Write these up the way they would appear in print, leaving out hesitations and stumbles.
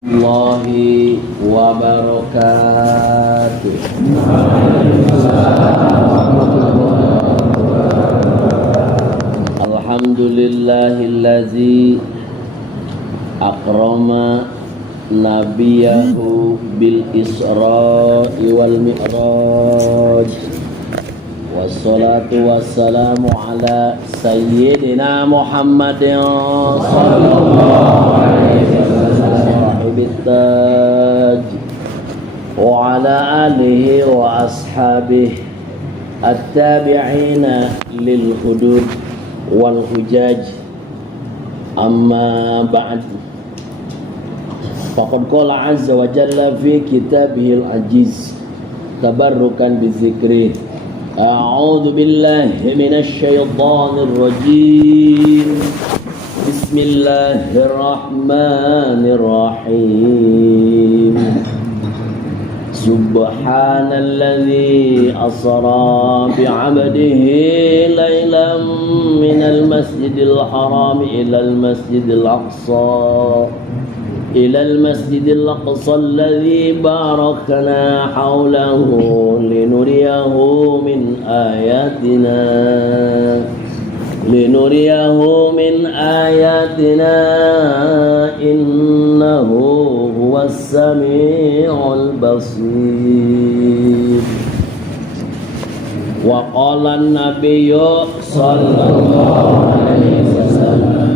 Allahi wabarakatuh. Alhamdulillahillazi akrama nabiyahu bil isra'i wal mi'raj. Wassalatu wassalamu ala sayyidina Muhammadin sallallahu alaihi wasallam بالتاج وعلى آله وأصحابه التابعين للحدود والحجاج أما بعد فقد قال عز وجل في كتابه العزيز تبركا بذكره أعوذ بالله من الشيطان الرجيم بسم الله الرحمن الرحيم سبحان الذي أسرى بعبده ليلا من المسجد الحرام إلى المسجد الأقصى الذي باركنا حوله لنريه من آياتنا إنه هو السميع البصير. وقال النبي صلى الله عليه وسلم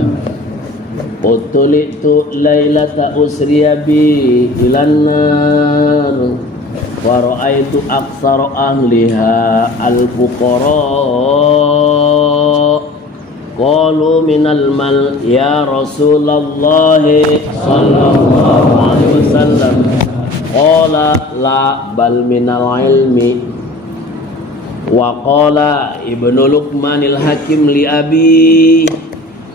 اطلعت ليلة أسري بي إلى النار ورأيت أكثر أهلها الفقراء قالوا من المال يا رسول الله صلى الله عليه وسلم قال لا بل من العلم. وقال ابن لقمان الحكيم لأبي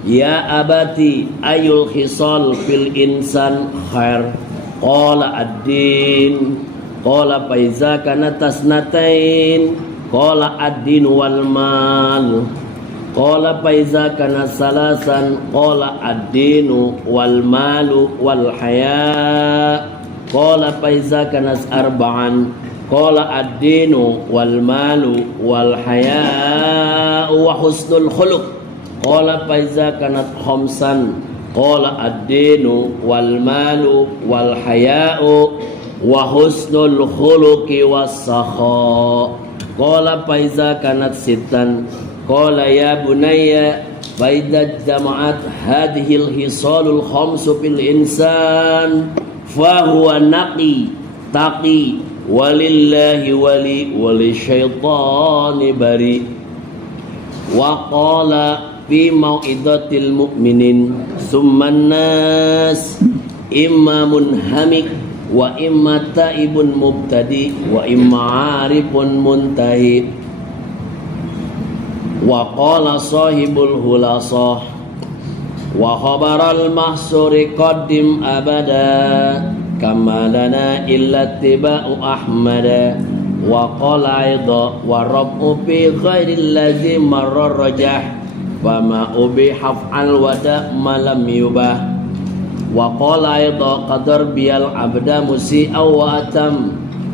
يا أبتي أي الخصال في الإنسان خير قال الدين قال فإذا كانت اثنتين قال الدين والمال قال فإذا كان ثلاثا قال الدين والمال والحياء قال فإذا كان أربعا قال الدين والمال والحياء وحسن الخلق قال فإذا كانت خمسا قال الدين والمال والحياء وحسن الخلق والسخاء قال فإذا كانت ستا قال يا بني فإذا اجتمعت هذه الخصال الخمس في الإنسان فهو نقي تقي ولله ولي وللشيطان بريء. وقال في موعظة المؤمنين ثم الناس إما منهمك وإما تائب مبتدئ وإما عارف منتهي. وقال صاحب الخلاصة وخبر المحصور قدم أبدا كما لنا إلا اتباع أحمد. وقال أيضا والرب في غير الذي مر الرجح فما أبيح فعل وداء ما لم يباح. وقال أيضا قدر بي العبد مسيئا وأتم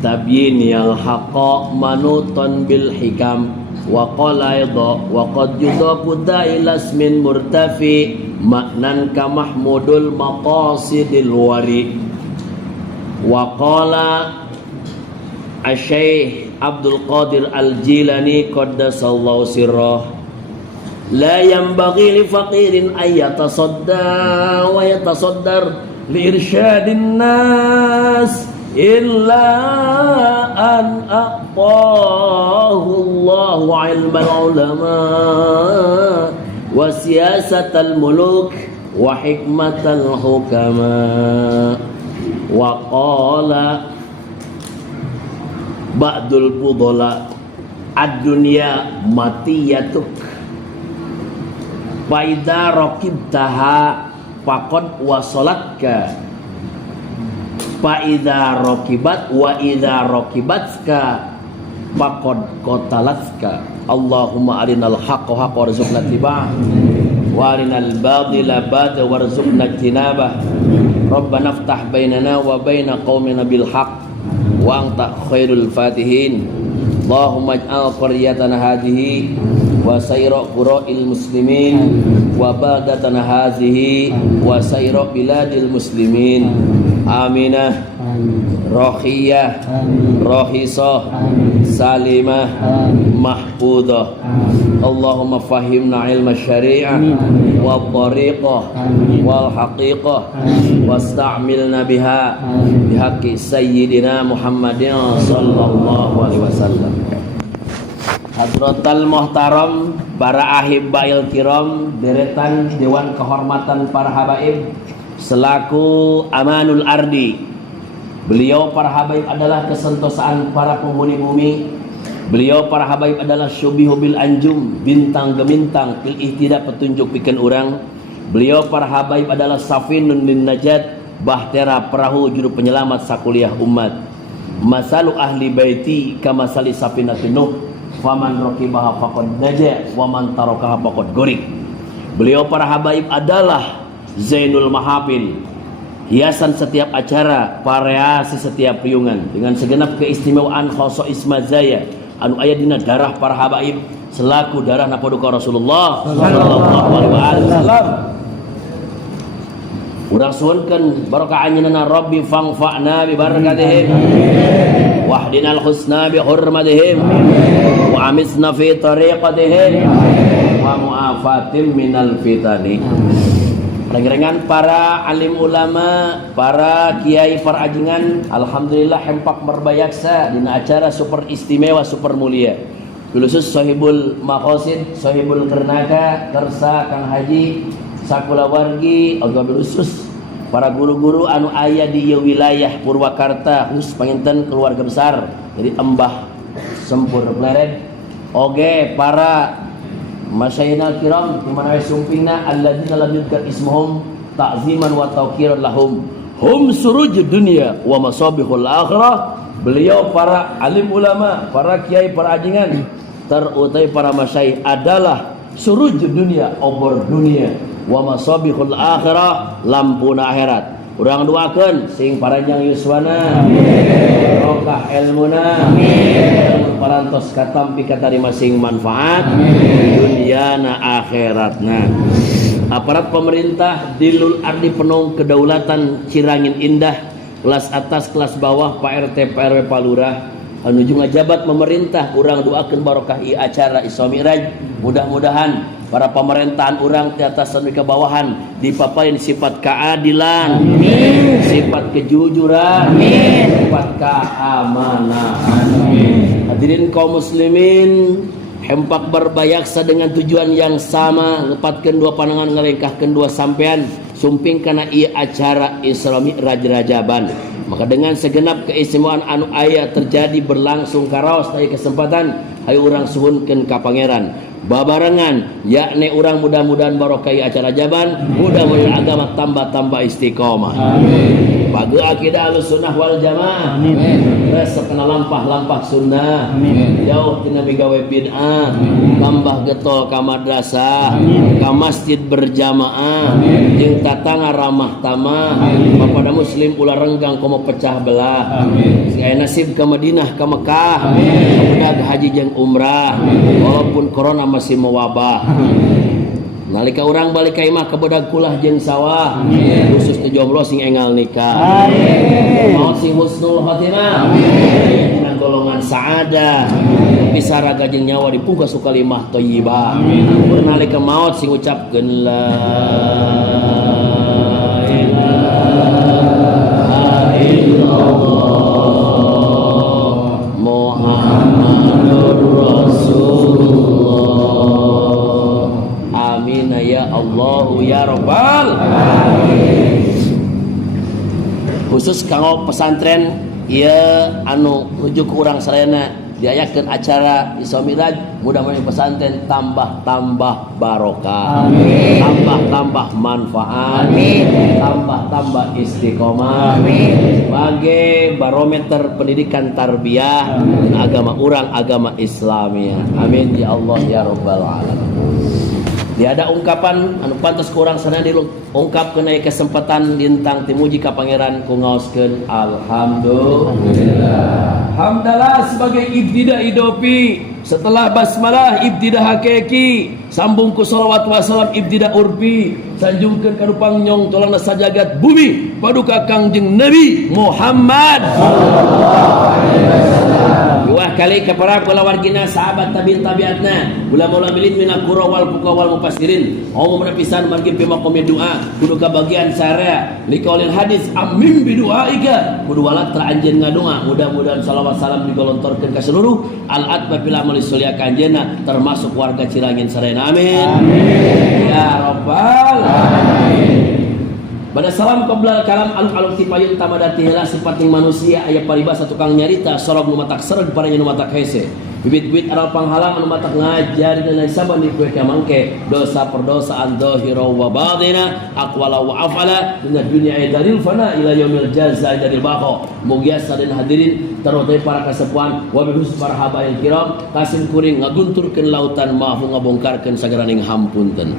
تبيين الحق منوطا بالحكم. وقال أيضا وقد يضاف إلى اسم مرتفع معنى كمحمود المقاصد الوري. وقال الشيخ عبد القادر الجيلاني قدس الله سره لا ينبغي لفقير أن يتصدى ويتصدر لإرشاد الناس إلا أن أعطاه الله علم العلماء وسياسة الملوك وحكمة الحكماء. وقال بعض الفضلاء الدنيا مطيتك فإذا ركبتها فقد وصلتك Fa'idha rokibat wa idha rokibatska faqad qatalatka. Allahumma arinal haqqa haqqa warzuqna tiba'ah wa arinal batila batila warzuqna ijtinabah. Rabbana iftah bainana wa baina qaumina bil haqq wa anta khairul fatihin. Allahumma ij'al qaryatana hadhihi wa sayra qura'il muslimin wa badatana hadhihi wa sayra biladil muslimin. Aminah, rohiyah, rohisah, salimah, mahfudah. Allahumma fahimna ilma syari'ah wa tariqah wal haqiqah wasta'milna biha bihaqqi sayyidina Muhammadin sallallahu alaihi wasallam. Hadratal muhtaram, para ahibbail kiram, deretan dewan kehormatan para habaib selaku amanul ardi. Beliau para habaib adalah kesentosaan para penghuni bumi. Beliau para habaib adalah syubihu bil anjum, bintang gemintang fil ihtida, petunjuk pikeun urang. Beliau para habaib adalah safinun lin najat, bahtera perahu juru penyelamat sakuliah umat. Masalu ahli baiti kamasali safinatun nuh, faman raqibaha faqad naja wa man tarakaha faqad gharik. Beliau para habaib adalah zainul mahafil, hiasan setiap acara, variasi setiap riungan, dengan segenap keistimewaan khosais mazaya anu aya dina darah para habaib selaku darah napaduka Rasulullah sallallahu alaihi wasallam. Urang suwunkeun barokah anjeunna Rabbi fangfa'na bi barakatihim wahdinal husna bi hurmatihim wa amisna fi tariqatihim wa mu'afatim minal fitani. Rengrengan para alim ulama, para kiai, para ajengan, alhamdulillah hempak merbayaksa dina acara super istimewa, super mulia. Khusus sahibul maqasid, sahibul kernaka, kersa Kang Haji, sakula wargi, oga khusus para guru-guru anu aya di wilayah Purwakarta, khusus panginten keluarga besar jadi Embah Sempur Pleret. Oge para masyayinal kiram dimana sumpingna alladzina lam yudkar ismuhum ta'ziman wa tawqiran lahum hum surujud dunya wa masabihul akhirah. Beliau para alim ulama, para kiai, para ajengan, terutai para masyayikh adalah surujud dunya, obor dunia, wa masabihul akhirah, lampuna akhirat. Urang doakeun sing paranjang yuswana, barokah ilmuna, ilmu parantos katampi katarima sing manfaat dunyana akhiratna. Aparat pemerintah dilul ardi penuh kedaulatan Cirangin Indah, kelas atas kelas bawah, Pak RT Pak RW Pak Lurah anu ngajabat pemerintah, urang doakeun barokah ieu acara Isra Mi'raj. Mudah-mudahan para pemerintahan urang di atas dan ke bawahan dipaparin sifat keadilan, amin, sifat kejujuran, amin, sifat keamanan. Amin. Hadirin kaum muslimin, hempak berbayaksa dengan tujuan yang sama, ngepatkeun dua pandangan, ngalengkahkeun dua sampean sumping kana ieu acara Isra Mi'raj Rajaban. Maka dengan segenap keistimewaan anu aya terjadi berlangsung karaos dari kesempatan hayu urang suhunkeun ka pangeran babarengan, yakni urang mudah-mudahan barokah acara Rajaban, mudah-mudahan agama tambah-tambah istiqomah. Amin. Pagi akidah Ahlussunnah wal Jamaah. Amin. Resep kena lampah-lampah sunnah. Amin. Jauh tina migawe bid'ah. Tambah getol ka madrasah, ka masjid berjamaah, jeung tatangga ramah tamah. Kepada muslim ulah renggang komo pecah belah. Amin. Sing aya nasib ka Madinah ka Mekah. Amin. Haji jeung umrah. Amin. Walaupun corona masih mewabah. Nalika urang balik ka imah kebedag kulah jeung sawah. Amin. Khusus teu jomblo sing enggal nikah. Amin. Maot sing husnul khotimah. Amin. Dengan golongan saadah. Bisa raga jeung nyawa dipungkas ku kalimah thayyibah. Amin. Nalika maot sing ucapkeun la ilaha illallah Muhammadur Rasulullah. Amin ya Allah ya Rabbal alamin. Khusus kanggo pesantren ieu anu nuju ku urang sadayana diayakeun acara Isra Mi'raj, mudah-mudahan pesantren tambah-tambah barokah, amin, tambah-tambah manfaat, amin, tambah-tambah istiqomah, amin, sebagai barometer pendidikan tarbiyah agama urang, agama Islamiyah. Amin ya Allah ya Rabbal alamin. Tiada ungkapan anu pantas kurang sana diungkap kena kesempatan lintang timuji ka pangeran ku ngaoskeun alhamdulillah. Hamdalah sebagai ibtida idopi, setelah basmalah ibtida hakiki, sambung ku salawat wassalam ibtida urfi, sanjungkeun ka pangnyong tolongna sajagat bumi paduka Kangjeng Nabi Muhammad sallallahu alaihi wasallam. Dua kali kepada kula wargina sahabat tabi'in tabi'atna ulama bilin min al-qura wal fuqa wal mufassirin umum pisan margi pemakom doa kudu ka bagian sarea liqaulil hadis amin bi duaika kudu walat teranjeun ngadoa mudah-mudahan salawat salam digolontorkeun ka seluruh al-atba fil amali sulya kanjeuna termasuk warga Cirangin sarena amin. Amin ya rabbal alamin. Pada salam qoblal kalam alum tipayun tamadati heula sipating manusia aya paribasa tukang nyarita sorog nu matak sereg paranya nu matak hese bibit-bibit arah panghalang anu matak ngajar dan saban di kue kamangke dosa perdosaan zahira wa batina aqwala wa afala dina dunia dalil fana ila yaumil jaza dalil baqa mugia sadin hadirin terutama para kasepuan wa bihus para habail kiram kasim kuring ngagunturkeun lautan maafu ngabongkarkeun sagaraning hampunten.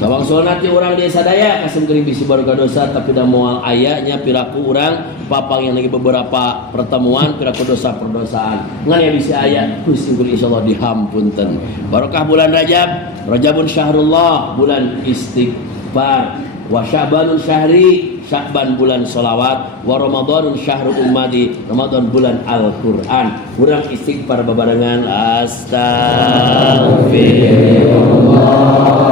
Sawang sonati orang di sadaya kasem geuning bisi baruga dosa tapi da moal ayanya piraku urang papang yang lagi beberapa pertemuan piraku dosa perdosaan ngan ya bisi aya Gusti insyaallah dihampunten. Barokah bulan Rajab, Rajabun syahrullah, bulan istighfar, wa Sya'banun syahri, Sya'ban bulan sholawat, wa Ramadanun syahrul ummati, Ramadan bulan Al-Qur'an. Urang istighfar babarengan astagfirullah.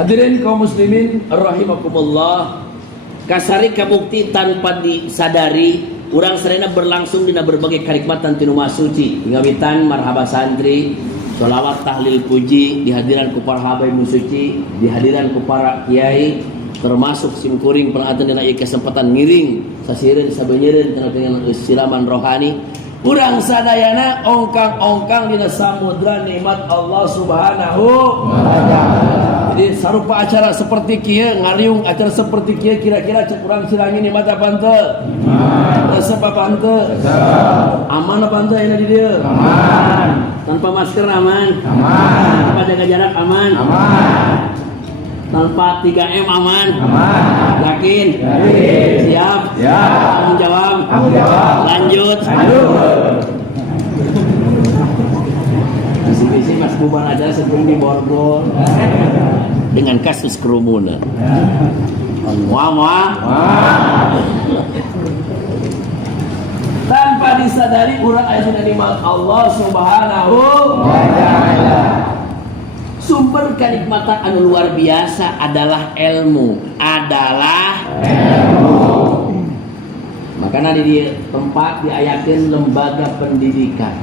Hadirin kaum muslimin rahimakumullah, kasari kabukti tanpa disadari urang sarena berlangsung dina berbagai kanikmatan tinu suci ngamitan marhaba santri sholawat tahlil puji dihadiran ku para habaib musuci dihadiran ku para kiai termasuk simkuring perhatian dina ieu kesempatan ngiring sasieureun sabeunyereun dengan silaman rohani urang sadayana ongkang-ongkang dina samudra nikmat Allah Subhanahu wa taala. Jadi sarupa acara seperti kieu ngariung acara seperti kieu kira-kira cek urang Cirangin nikmat apa henteu? Resep apa henteu? Aman apa henteu aya di dieu? Aman. Tanpa masker aman? Aman. Tanpa jaga jarak aman? Aman. Tanpa 3M aman? Aman. Yakin? Yakin. Siap? Siap. Tanggung jawab? Tanggung jawab. Lanjut. Lanjut. Bisi-bisi Mas Buban aja sebelum di borgol dengan kasus kerumunan. Wah. Tanpa disadari urang aya dina nikmat Allah Subhanahu wa taala. Sumber kenikmatan anu luar biasa adalah ilmu. Makanya di tempat diayakeun lembaga pendidikan.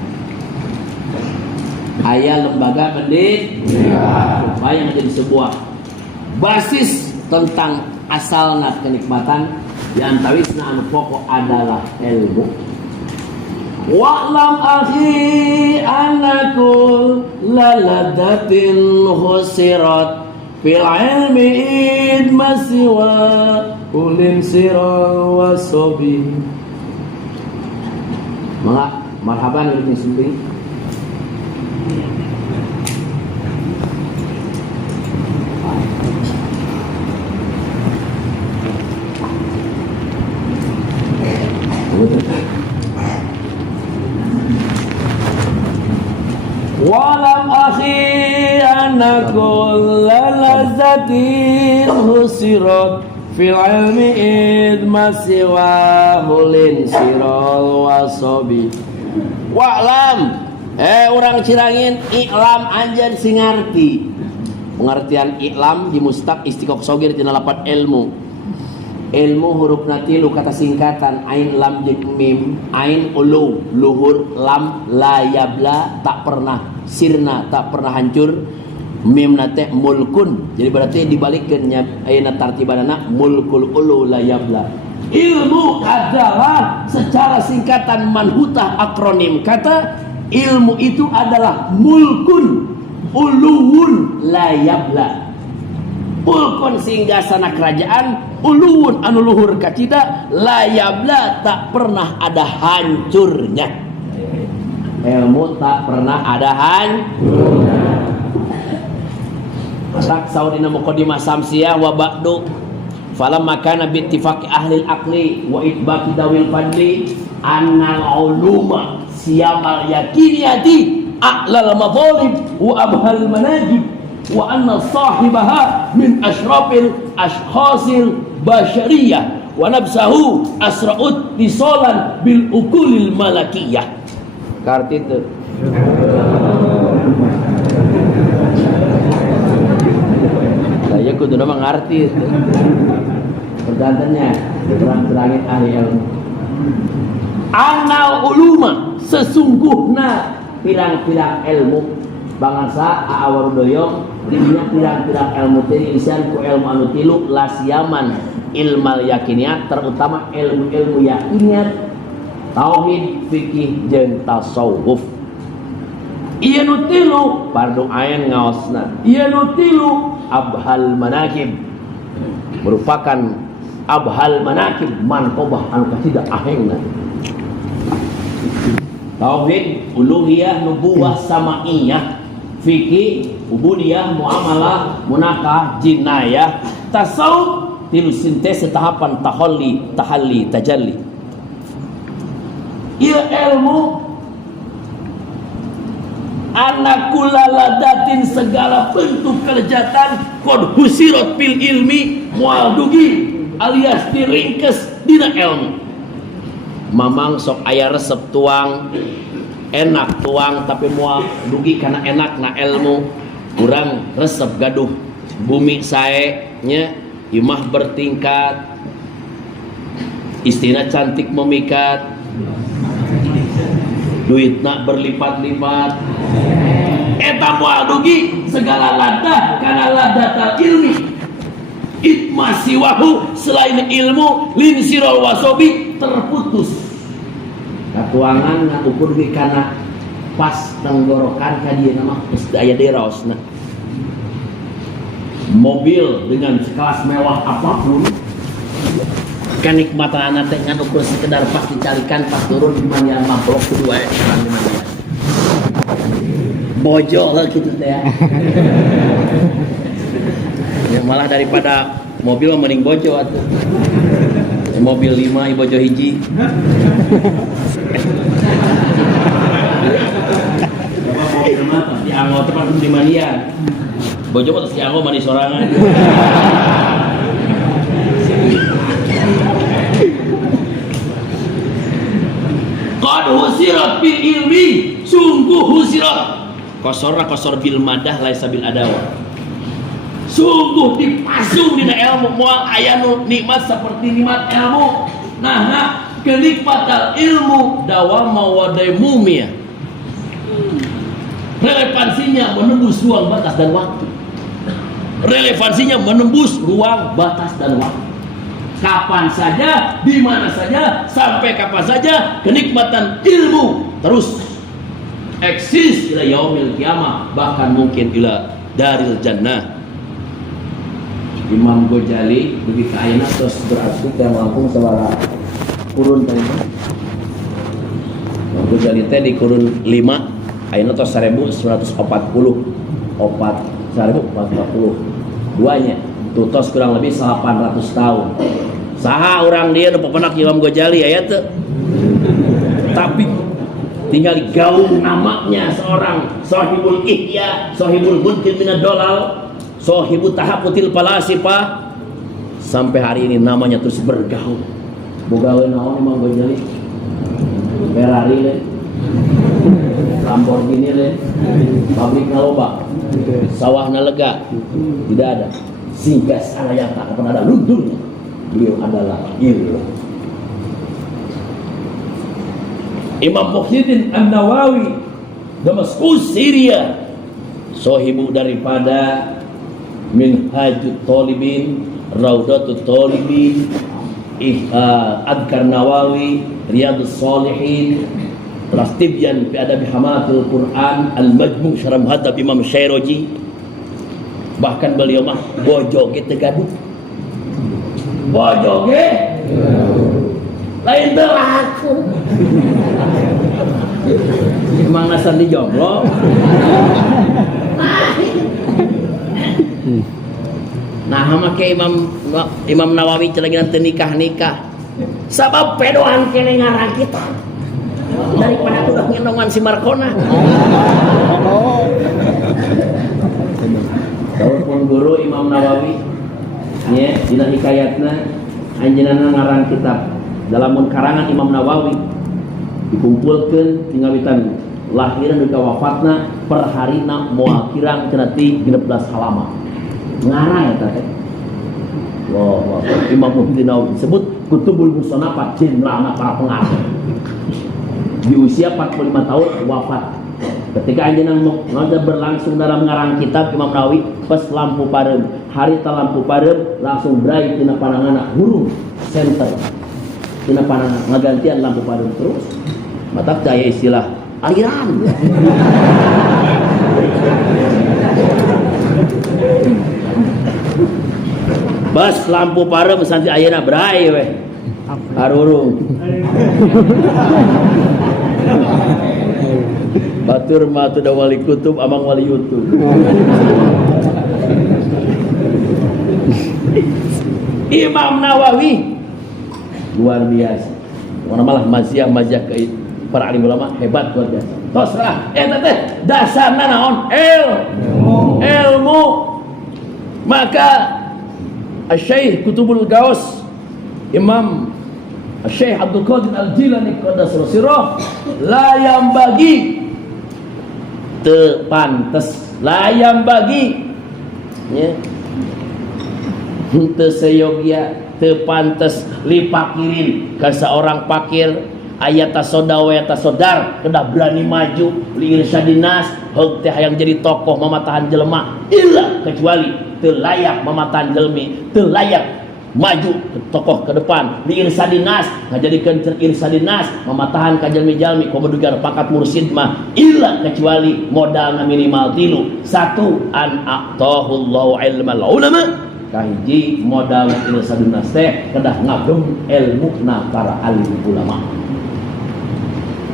Aya lembaga pendidikan supaya menjadi sebuah basis tentang asalna kenikmatan diantawisna anu pokok adalah ilmu. Wa'lam akhi anakul laladatin husirat fil ilmi id masiwa ulim siral wasobi. Marhaban ini sendiri. Walam akhi anakul lalazatin husirat fil ilmi id masiwa hulin sirol wasobi. Wa'lam orang Cirangin iklam anjan singarti pengertian iklam di mustaq istiqoq sogir tina lapat ilmu ilmu huruf natilu kata singkatan ain lam jik mim, ain ulu luhur, lam la yabla tak pernah sirna tak pernah hancur, mim nate mulkun jadi berarti dibalikkannya aina tartibanana mulkul ulu la yabla. Ilmu adalah secara singkatan manhutah akronim kata ilmu itu adalah mulkun uluwun la yabla. Mulkun singgasana kerajaan, uluwun anu luhur kacida, la yabla tak pernah ada hancurnya. Ilmu tak pernah ada hancurnya. Tak saudina muqaddimah samsiyah wa ba'du falamma kana bi ittifaqi ahli al-aqli wa itbaqi dawil fadli annal uluma siyamal yakiniyati a'lal madhalib wa abhal manajib wa anna sahibaha min ashrafil ashkhasil bashariyah wa nafsahu asra'ut tisalan bil ukulil malakiyah. Kartu itu saya kudu nama ngerti itu perdantannya terang-terangin ahli ilmu. Anal uluma sesungguhnya pirang-pirang ilmu bangsa aawar doyong dirinya pirang-pirang ilmu tadi lisan ku ilmu anu tilu lasiaman ilmal yakiniyat terutama ilmu-ilmu yakiniyat tauhid fikih jeung tasawuf. Ieu nu tilu fardu ain ngaosna. Ieu nu tilu abhal manakib merupakan abhal manakib manqobah anu kacida ahengna. Tauhid, uluhiyah, nubuwah, samaiyah, fikih, ubudiyah, muamalah, munakah, jinayah, tasawuf, tilu sintese tahapan tahalli, tajalli. Ieu ilmu anak kulaladatin segala bentuk kelezatan qad husirat bil ilmi moal dugi alias diringkes dina ilmu. Mamang sok aya resep tuang enak tuang tapi moal dugi karena enak na ilmu kurang resep gaduh bumi sae nya imah bertingkat istina cantik memikat duitna berlipat-lipat eta moal dugi segala ladah kana ladatal ilmi itmasiwahu selain ilmu linsirol wasobi terputus katuangan ngukur dugi kana pas tenggorokan ka dieu mah geus aya deraosna mobil dengan sekelas mewah apapun kenikmatan teh ngan ukur sekedar pas dicarikan pas turun di mana mamplok kedua orang di mana bojo lah gitu teh ya malah daripada mobil mending bojo atuh mobil 5 bojo hiji mobil mah di anggo teh pas di mania bojo mah di anggo mani sorangan. Qad husirat bil ilmi sungguh husirat kosor bil madah laisa bil adawa sungguh dipasung dina ilmu moal aya nu nikmat seperti nikmat ilmu nah kenikmatan ilmu dawama wa daimumiyah relevansinya menembus ruang batas dan waktu kapan saja, di mana saja, sampai kapan saja kenikmatan ilmu terus eksis ila yaumil qiyamah bahkan mungkin ila daril jannah. Imam Ghazali begitu ayeuna terus berarti teh langkung sabaraha kurun teh. Imam Ghazali teh di kurun 5 ayeuna tos 1140 duanya tutos kurang lebih 800 tahun. Saha orang dia nu pepenak Imam Ghazali aya teu? Tapi tinggal gaung namanya seorang sahibul ihya, sahibul munkin minad dolal, sahibut tahaputil falasifa sampai hari ini namanya terus bergaung. Bogawe naon Imam Ghazali? Ferrari le. Lamborghini le. Pabrikna loba. Sawahna lega. Tidak ada. Sehingga sarayata kapan ada lundurnya beliau adalah ilmu. Imam Muhyiddin An-Nawawi Damaskus Syria, sahibu daripada Minhajut Talibin, Raudatut Talibin, Adkar Nawawi, Riyadus Shalihin, Rastibyan fi Adabi Hamatul Quran, Al-Majmu' Syarah Muhadzab Imam Syairoji. Bahkan beliau mah bojoge teu gaduh. Bojoge lain teu laku. Emang nasan di jomblo. Nah, make Imam Nawawi celengin teu nikah. Sabab pedoan kene ngarang kita. Daripada udah ngendongan si Markona. Telepon guru Imam Nawawi nya dina hikayatna anjeunna ngarang kitab dalam karangan Imam Nawawi dikumpulkeun tinggawitan lahiran dan wafatna per harina moal kirang cenah ti 16 halaman. Ngarang eta teh. Wah, Imam Muhyiddin Nawawi disebut Kutubul Musannafat jenderalna para pengarang. Di usia 45 tahun wafat. Ketika anjeunna ngada berlangsung dalam ngarang kitab Imam Nawawi pas lampu pareum, harita lampu pareum langsung brai tina pananganna huruf center. Tina panangan ngagantian lampu pareum terus. Matak daya istilah aliran. Bas lampu pareum santi ayeuna brai we. Harurung. Batur matu da wali kutub amang wali YouTube. Imam Nawawi luar biasa. Mana malah mazhab ke para alim ulama hebat luar biasa. Tos lah eta teh dasarna naon? Ilmu. Maka Asy-Syaikh Kutubul Gaus Imam Syekh Abdul Qadir Al-Jilani Qaddasallahu sirrah la yang bagi tepantes layang bagi ya henteu seyogia tepantes lipakirin ke seorang pakir ayat tasodawa tasodar kedah berani maju liirsyadinas heug teh hayang jadi tokoh mamatahan jelema illa kecuali teu layak mamatahan jelmi teu layak maju ke tokoh ke depan di irsadinas ngajadikeun irsadinas mamatahan ka jalmi-jalmi komodugar pangkat mursid mah illa kecuali modalna minimal 3. 1 an aqtahullahu ilmal ulama kahiji modal irsadinas teh kedah ngagem ilmuna para alim ulama.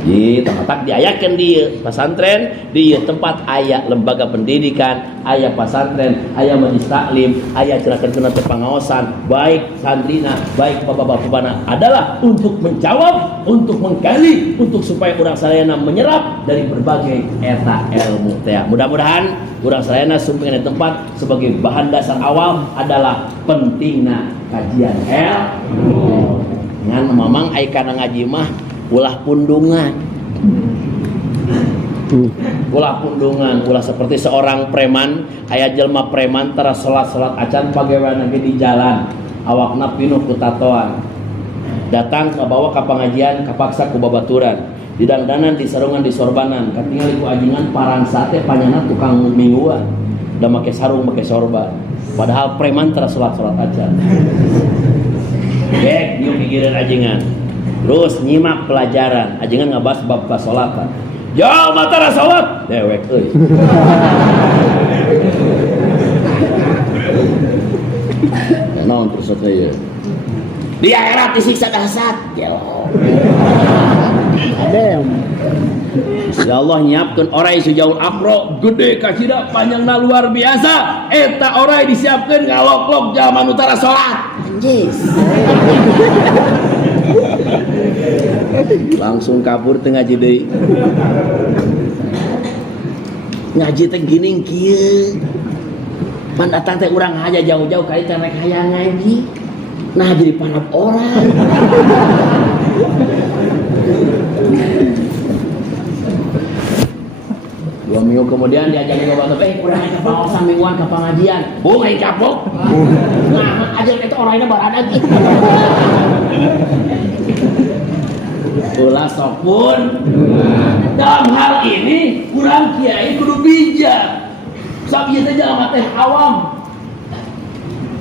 Di tempat diayakeun di pesantren, di tempat aya lembaga pendidikan, aya pesantren, aya majelis taklim, aya cenah-cenah pengawasan, baik santrina, baik bapak-bapakna adalah untuk menjawab, untuk menggali, untuk supaya urang sadayana menyerap dari berbagai eta ilmu teh. Mudah-mudahan urang sadayana sumping di tempat sebagai bahan dasar awal adalah pentingna kajian ilmu. Ngan mamang ai kana ngaji mah ulah pundungan, ulah seperti seorang preman, aya jelma preman tara salat acan pagawean di jalan, awakna pinuh ku tatoan, datang ke bawah ka pengajian kapaksa ku babaturan, didangdanan di sarungan di sorbanan, katingali ku ajingan parang sate panyana tukang mingguan, udah make sarung make sorban, padahal preman tara salat acan. Gek nyuk pikiran ajingan. Terus nyimak pelajaran, ajengan ngabas bab kasolatan. Jal mata salat, dewek euy. Naon terus saya. Di akhirat disiksa dahsyat. Ya Allah nyiapkeun orai sujaul afro gede kacida panjangna luar biasa. Eta orai disiapkeun ngaloklok jalma nu tara salat. Anjis. Langsung kabur teu ngaji deui. Ngaji teh geuning kieu. Pan datang teh urang haja jauh-jauh kali teh rek hayang ngaji. Nah jadi panap orang. 2 minggu kemudian diajarin ke bapak, kurang ke pengawasan mingguan ke pengajian. Main capok. Nah, ajar itu orangnya barada gitu. Ulah sopun. Dalam hal ini kurang kiai kudu bijak. Sabi teh jalan teh awam.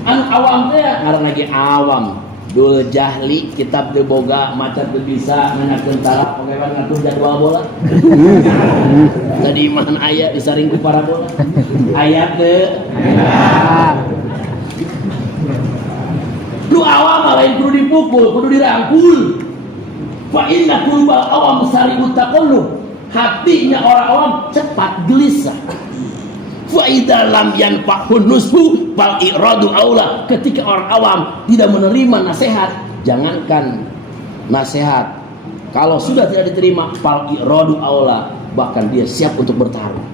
Anu awam teh ngaran lagi awam. Dul jahli kitab teu boga maca teu bisa nganakeun talak pagawean ngatur jadwal bola. Tadi iman aya disaring ku para bola. Aya teu? Lu awam lain kudu dipukul, kudu dirangkul. Fa inna qulubal awam sari'ut taqallub. Hatinya orang awam cepat gelisah. Fa idza lam yanfa'un nushu fal iradu aula. Ketika orang awam tidak menerima nasihat, jangankan nasihat, kalau sudah tidak diterima fal iradu aula, bahkan dia siap untuk bertarung,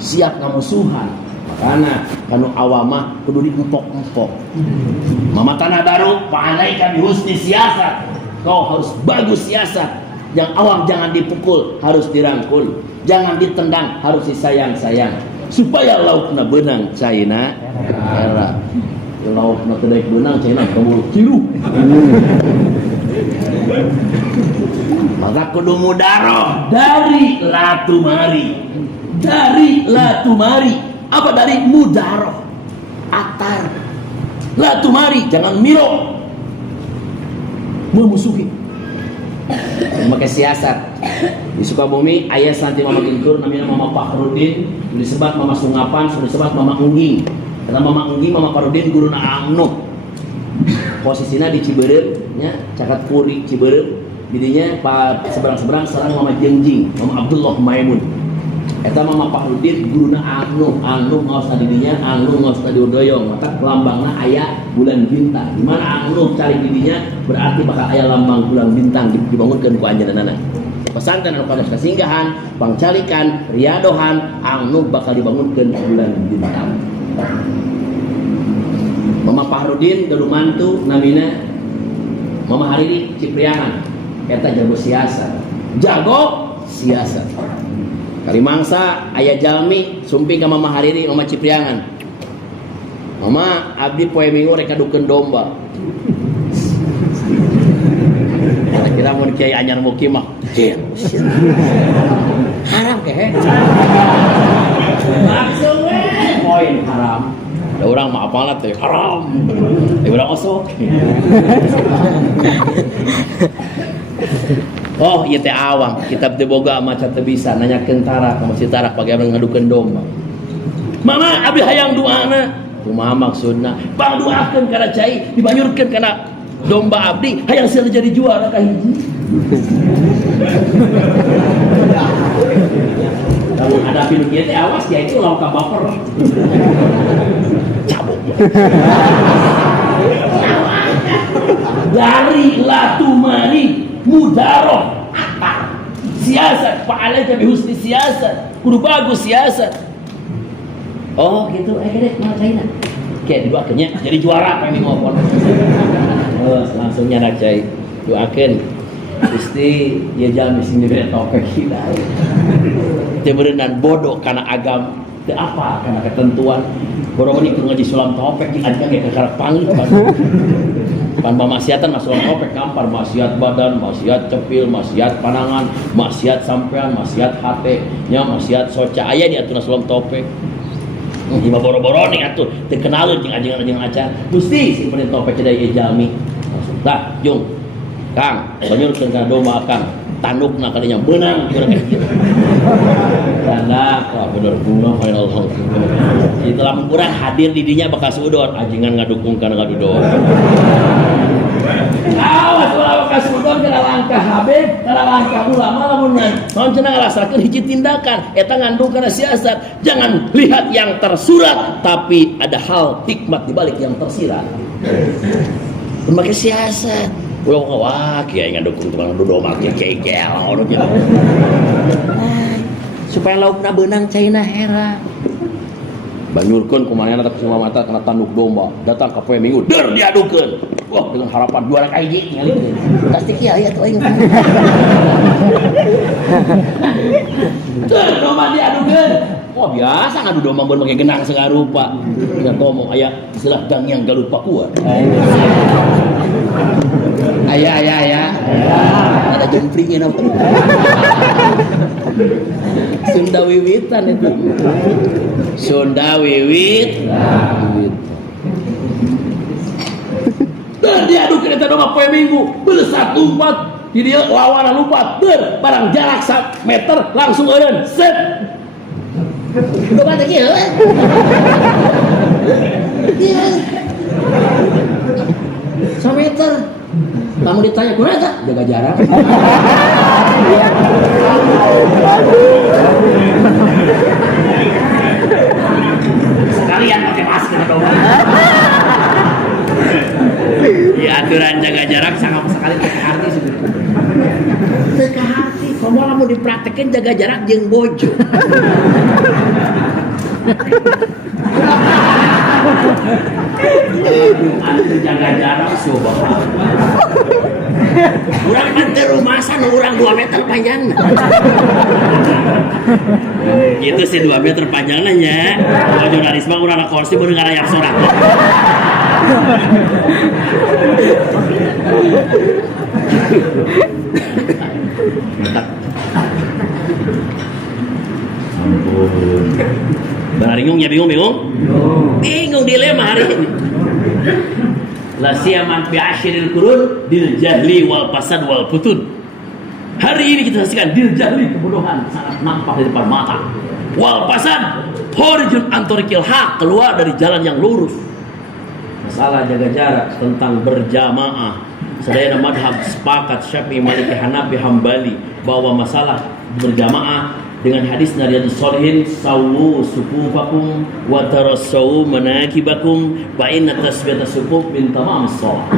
siap ngamusuhan. Makanya kanu awamah kudu diempok-empok. Mama tanah baru fa'alaika bihusni siasat. Kau harus bagus siasat. Yang awam jangan dipukul, harus dirangkul. Jangan ditendang, harus disayang-sayang. Supaya laukna benang caina era. Laukna teu benang caina kabul ciru. Maka kudu mudaroh dari latumari. Dari latumari. Apa dari mudaroh? Atar. Latumari, jangan miro. Memusuhi. Memakai siasat. Di Sukabumi ayah santi Mama Gintur namanya Mama Fakhrudin, disebat Mama Sungapan, disebat Mama Ungging. Karena Mama Ungging, Mama Fakhrudin guruna Angnuh. Posisinya di Ciberem, nya cakat puri Ciberem. Didinya seberang-seberang sareng Mama Jengjing, Mama Abdullah Maimun. Eta Mama Fakhrudin guruna Angnuh, Angnuh ngaos didinya, Angnuh ngaos diudoyong. Maka lambangna aya bulan bintang. Di mana Angnuh cari didinya berarti bakal aya lambang bulan bintang dibangunkeun ku anjeunna. Pesantren anu kados kasinggahan, pangcalikan, riadohan, Angnuh bakal dibangunkeun bulan bintang. Mama Fakhrudin gaduh mantu namina Mama Hariri Cipriangan. Eta jago siasat. Jago siasat. Kali mangsa ayah jalmi sumpi ka Mama Hariri Mama Cipriangan. Mama abdi poe minggu rek kadukeun domba. Kira mun kiai anyar muki mah haram ke? Langsung poin haram. Ada orang mah apalah teh haram. Ada orang osok. Oh, ieu teh awam, kitab teu boga maca teu bisa nanyakeun tarak ka masjid tarak pagawean ngadukeun domba. Mama abdi hayang duana. Kumaha maksudna? Bang duakeun kana cai, dibanyurkeun kana domba abdi hayang sia jadi juara ka hiji. Kalau hadapi nu kieu teh awas ya itu lawan ka baper. Cabut. Dari latumani mudaroh apa siasat fa'alaika bihusni siasat kudu bagus siasat. Oh gitu deh mana caina kayak didoakeunnya jadi juara pengen ngopon. Langsung nyanak cai doakeun Gusti ieu jalmi sing dibere topek hidayah teu beureunan bodoh kana agama teu apa kana ketentuan borong ini ngaji sulam topek jeung aja ge karak panggil pan pamaksiatan masuk topek kampar maksiat badan, maksiat cepil, maksiat panangan, maksiat sampean, maksiat hate, nya maksiat soca aya di aturan sulam topek. Ima boro-boro nih atuh teu kenaleun jeung ajengan-ajengan acan. Gusti simpen topek cedai ieu jalmi. Tah, Jung. Kang, banyurkeun kana domba Kang. Tandukna kadinya beunang urang kitu. Tanda, bener guna main alhamdulillah. Jadi telah kurang hadir di dinya bakal sudon ajengan ngadukung kana ngadudon. Awas ulah bakal sudon kana langkah Habib, kana langkah ulama lamun naon cenah ngalasakeun hiji tindakan eta ngandung kana siasat. Jangan lihat yang tersurat tapi ada hal hikmat di balik yang tersirat. Memakai siasat. Ulah wah kiai ngadukung tukang domba kiai gelo gitu. Supaya laukna beunang caina hera. Banyurkeun kumanehna tak semua mata kana tanduk domba, datang ka poe minggu der diadukeun. Wah, dengan harapan juara kahiji ngali. Pasti kiai atuh aing. Teu domba diadukeun. Wah, biasa ngadu domba mun make genang sagarupa. Dengan ngomong aya istilah dangyang galupa kuat. Aya. Ada jempringnya apa? Sunda wiwitan itu. Sunda wiwit. Dan diadukeun eta domba poe Minggu, beulesat lumpat. Di dia lawan lumpat, barang jarak 1 meter langsung eureun. Set. Domba teh kieu. Iya. 1 meter. Kamu ditanya, "Kunaon eta?" Jaga jarak. Sekalian pakai masker dong. Ya aturan jaga jarak sangat sekali teka hati sebetulnya. Teka hati, kamu mau dipraktekin jaga jarak jeung bojo. Anu jaga jarak subhanallah. Urang kan teu rumasan urang 2 meter panjangna. Gitu sih 2 meter panjangna nya. Jurnalis mah urang kursi beuneu ngarayap sorak. Bingung ya bingung dilema hari ini. La siyaman fi asyril qurun dil jahli wal fasad wal futun. Hari ini kita saksikan dil jahli, kebodohan sangat nampak di depan mata. Wal fasad kharijun an tariqil haq, keluar dari jalan yang lurus. Masalah jaga jarak tentang berjamaah. Sadayana madhab sepakat Syafi'i, Maliki, Hanafi, Hambali bahwa masalah berjamaah dengan hadis Riyadhus Shalihin, sawu sufufakum wa tarassaw manakibakum fa inna tasbiyata sufuf min tamamis shalah.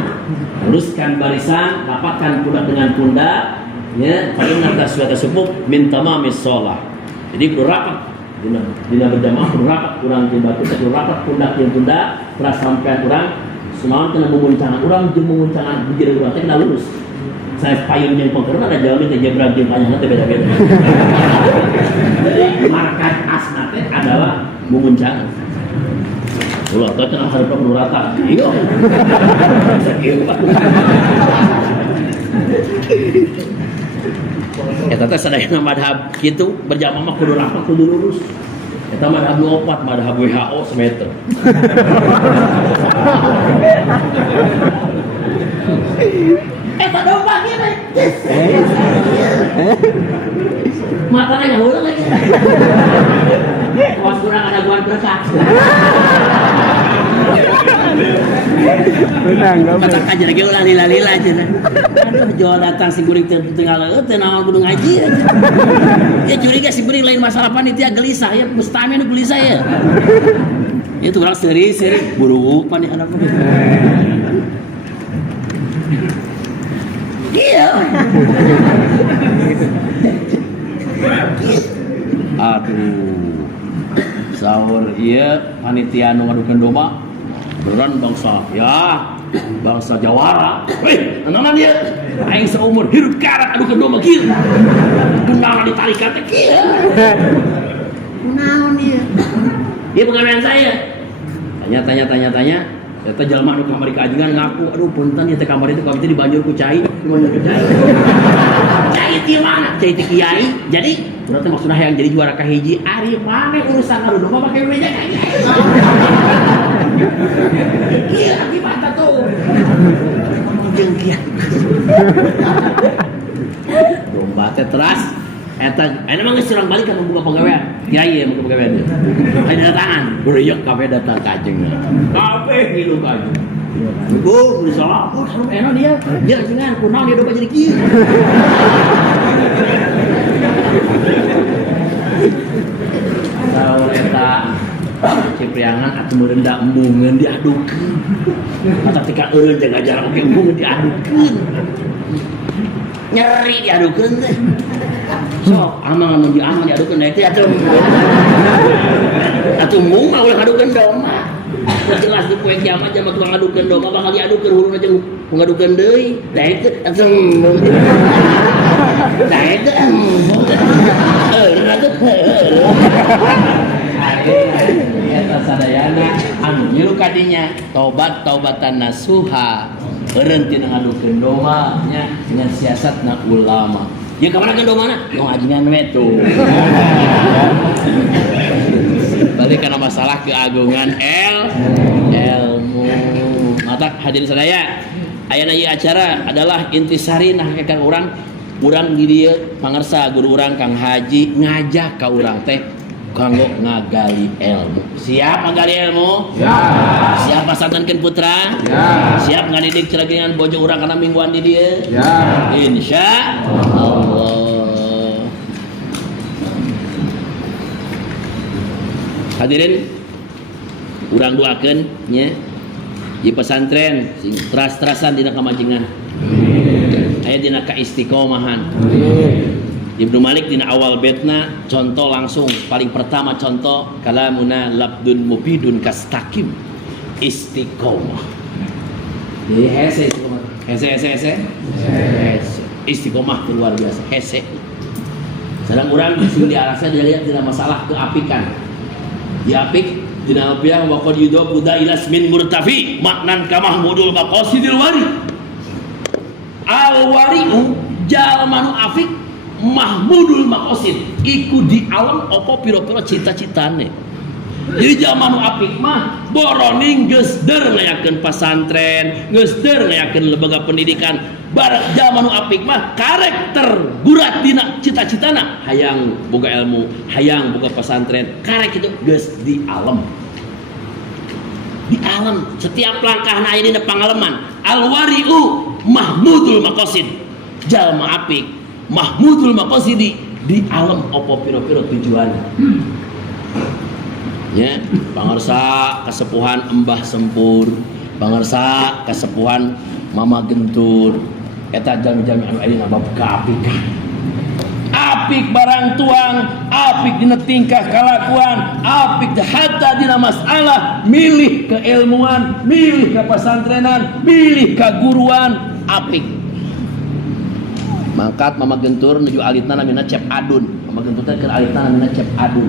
Luruskan barisan, rapatkan pundak dengan pundak, ya, fa inna tasbiyata sufuf min tamamis shalah. Jadi kudu rapat dina berjamaah, kudu rapat urang tiba kita kudu rapat pundak jeung pundak, teras sampean urang semaun kena memuncangan urang jeung memuncangan bujeur urang teh kena lurus. Saya payung yang pengkeran ada jauh teh jebrak jeung panjangna teh beda-beda. Jadi markat asna teh adalah memuncangan. Ulah teh kana hareup nu rata. Iya. Eta teh sadayana madhab kitu berjamaah mah kudu rapat kudu lurus. Eta madhab 24, madhab WHO semeter. Eta domba kieu. Matanya ngaheuleung lagi. Awas kurang ada guan berkah. Benar enggak? Kata kajar ge ulah lila-lila cenah. Aduh jual datang si guring teu tinggal teu naon kudu ngaji. Ya curiga si guring lain masalah panitia gelisah ya, mustami nu gelisah ya. Itu urang seri-seri buru panitia anak begitu. Iya. Aduh. Sahur ieu panitia nu ngadukeun domba beneran bangsa ya, bangsa Jawara. Weh, naon dia? Aing seumur hirup karat adukeun domba kieu. Gendangna ditarikan teh kieu. Naon ieu? Ieu penggawean saya. Tanya. Eta jalma anu kamari kaajengan ngaku, aduh punten ieu teh kamari teh di banjur ku cai. Cai ti mana? Cai ti kiai. Jadi berarti maksudnya yang jadi juara kahiji ari mane urusan anu domba make meja kiai. Iya, gimana tuh? Jeung kiai. Domba teh teras eta mah geus urang balik ka boga pagawean. Kiai mah pagawean. Ada datangan, beureuyeuh kafe datang ka ajengan. Kafe kilu ka ajengan. Go, salah. Oh, salah enak dia. Dia ajengan kunaon dia domba jadi kieu. Saur eta cipriangan atuh meurenda embungeun diadukeun. Mata tika eureun jaga jarak oge embungeun diadukeun. Nyeri diadukeun teh. Sok amal mun diadukeun teh atuh. Atuh mung mah ulah ngadukeun domba. jelas di poe kiamat jamak ngadukeun domba bakal diadukeun huruna jeung ngadukeun deui. Da itu langsung da itu eta sadayana anu ngilu kadinya taubatan nasuha eureun tina ngadukeun domba nya dengan siasatna ulama. Ya kamana kan domana? Yang ajingan we tuh. Balik karena masalah keagungan ilmu. Mata hadirin sadaya, aya ieu acara adalah intisari nah kakan urang di dieu pangarsa guru urang Kang Haji ngajak ka urang teh kanggo ngagali ilmu. Siap ngagali ilmu? Siap. Siap pasantrenkeun putra? Siap. Siap ngadidik ceragingan bojo urang kana mingguan di dieu? Siap. Insyaallah. Hadirin urang doakeun nya di pesantren sing teras-terasan dina kamajengan. Aya dina kaistiqomahan. Ibnu Malik dina awal betna contoh langsung paling pertama contoh kalamuna labdun mubidun kastaqim istiqomah. Jadi hese istiqomah luar biasa hese. Sedang urang sing diarasna dia lihat dina masalah keapikan. Diapik dina apiah wa qad yudabu ilas min murtafi maknan kamahmudul maqasidil wari. Al wari'u jalmanu afik mahmudul maqasid iku di alam opo piro-piro cita-citane. Jadi zaman apik mah boroning geus deur ngayakeun pasantren, geus deur ngayakeun lembaga pendidikan. Barat zaman apik mah karakter gurat dina cita-citana hayang boga ilmu, hayang boga pasantren. Karek itu geus di alam. Di alam setiap langkahna aya dina pangalaman. Al-wari'u mahmudul maqasid. Jalma apik mahmudul maqasidi di alam opo piro-piro tujuan. Ya, pangarsa kasepuhan Embah Sempur, pangarsa kasepuhan Mama Gentur, eta jami-jami anu aya bab kaapikan. Apik barang tuang, apik dina tingkah kalakuan, apik hatta dina masalah milih keilmuan, milih ke pesantrenan, milih ke guruan, apik. Mangkat Mama Gentur nuju alitna namina Cep Adun. Mama Gentur teh keur alitna namina Cep Adun.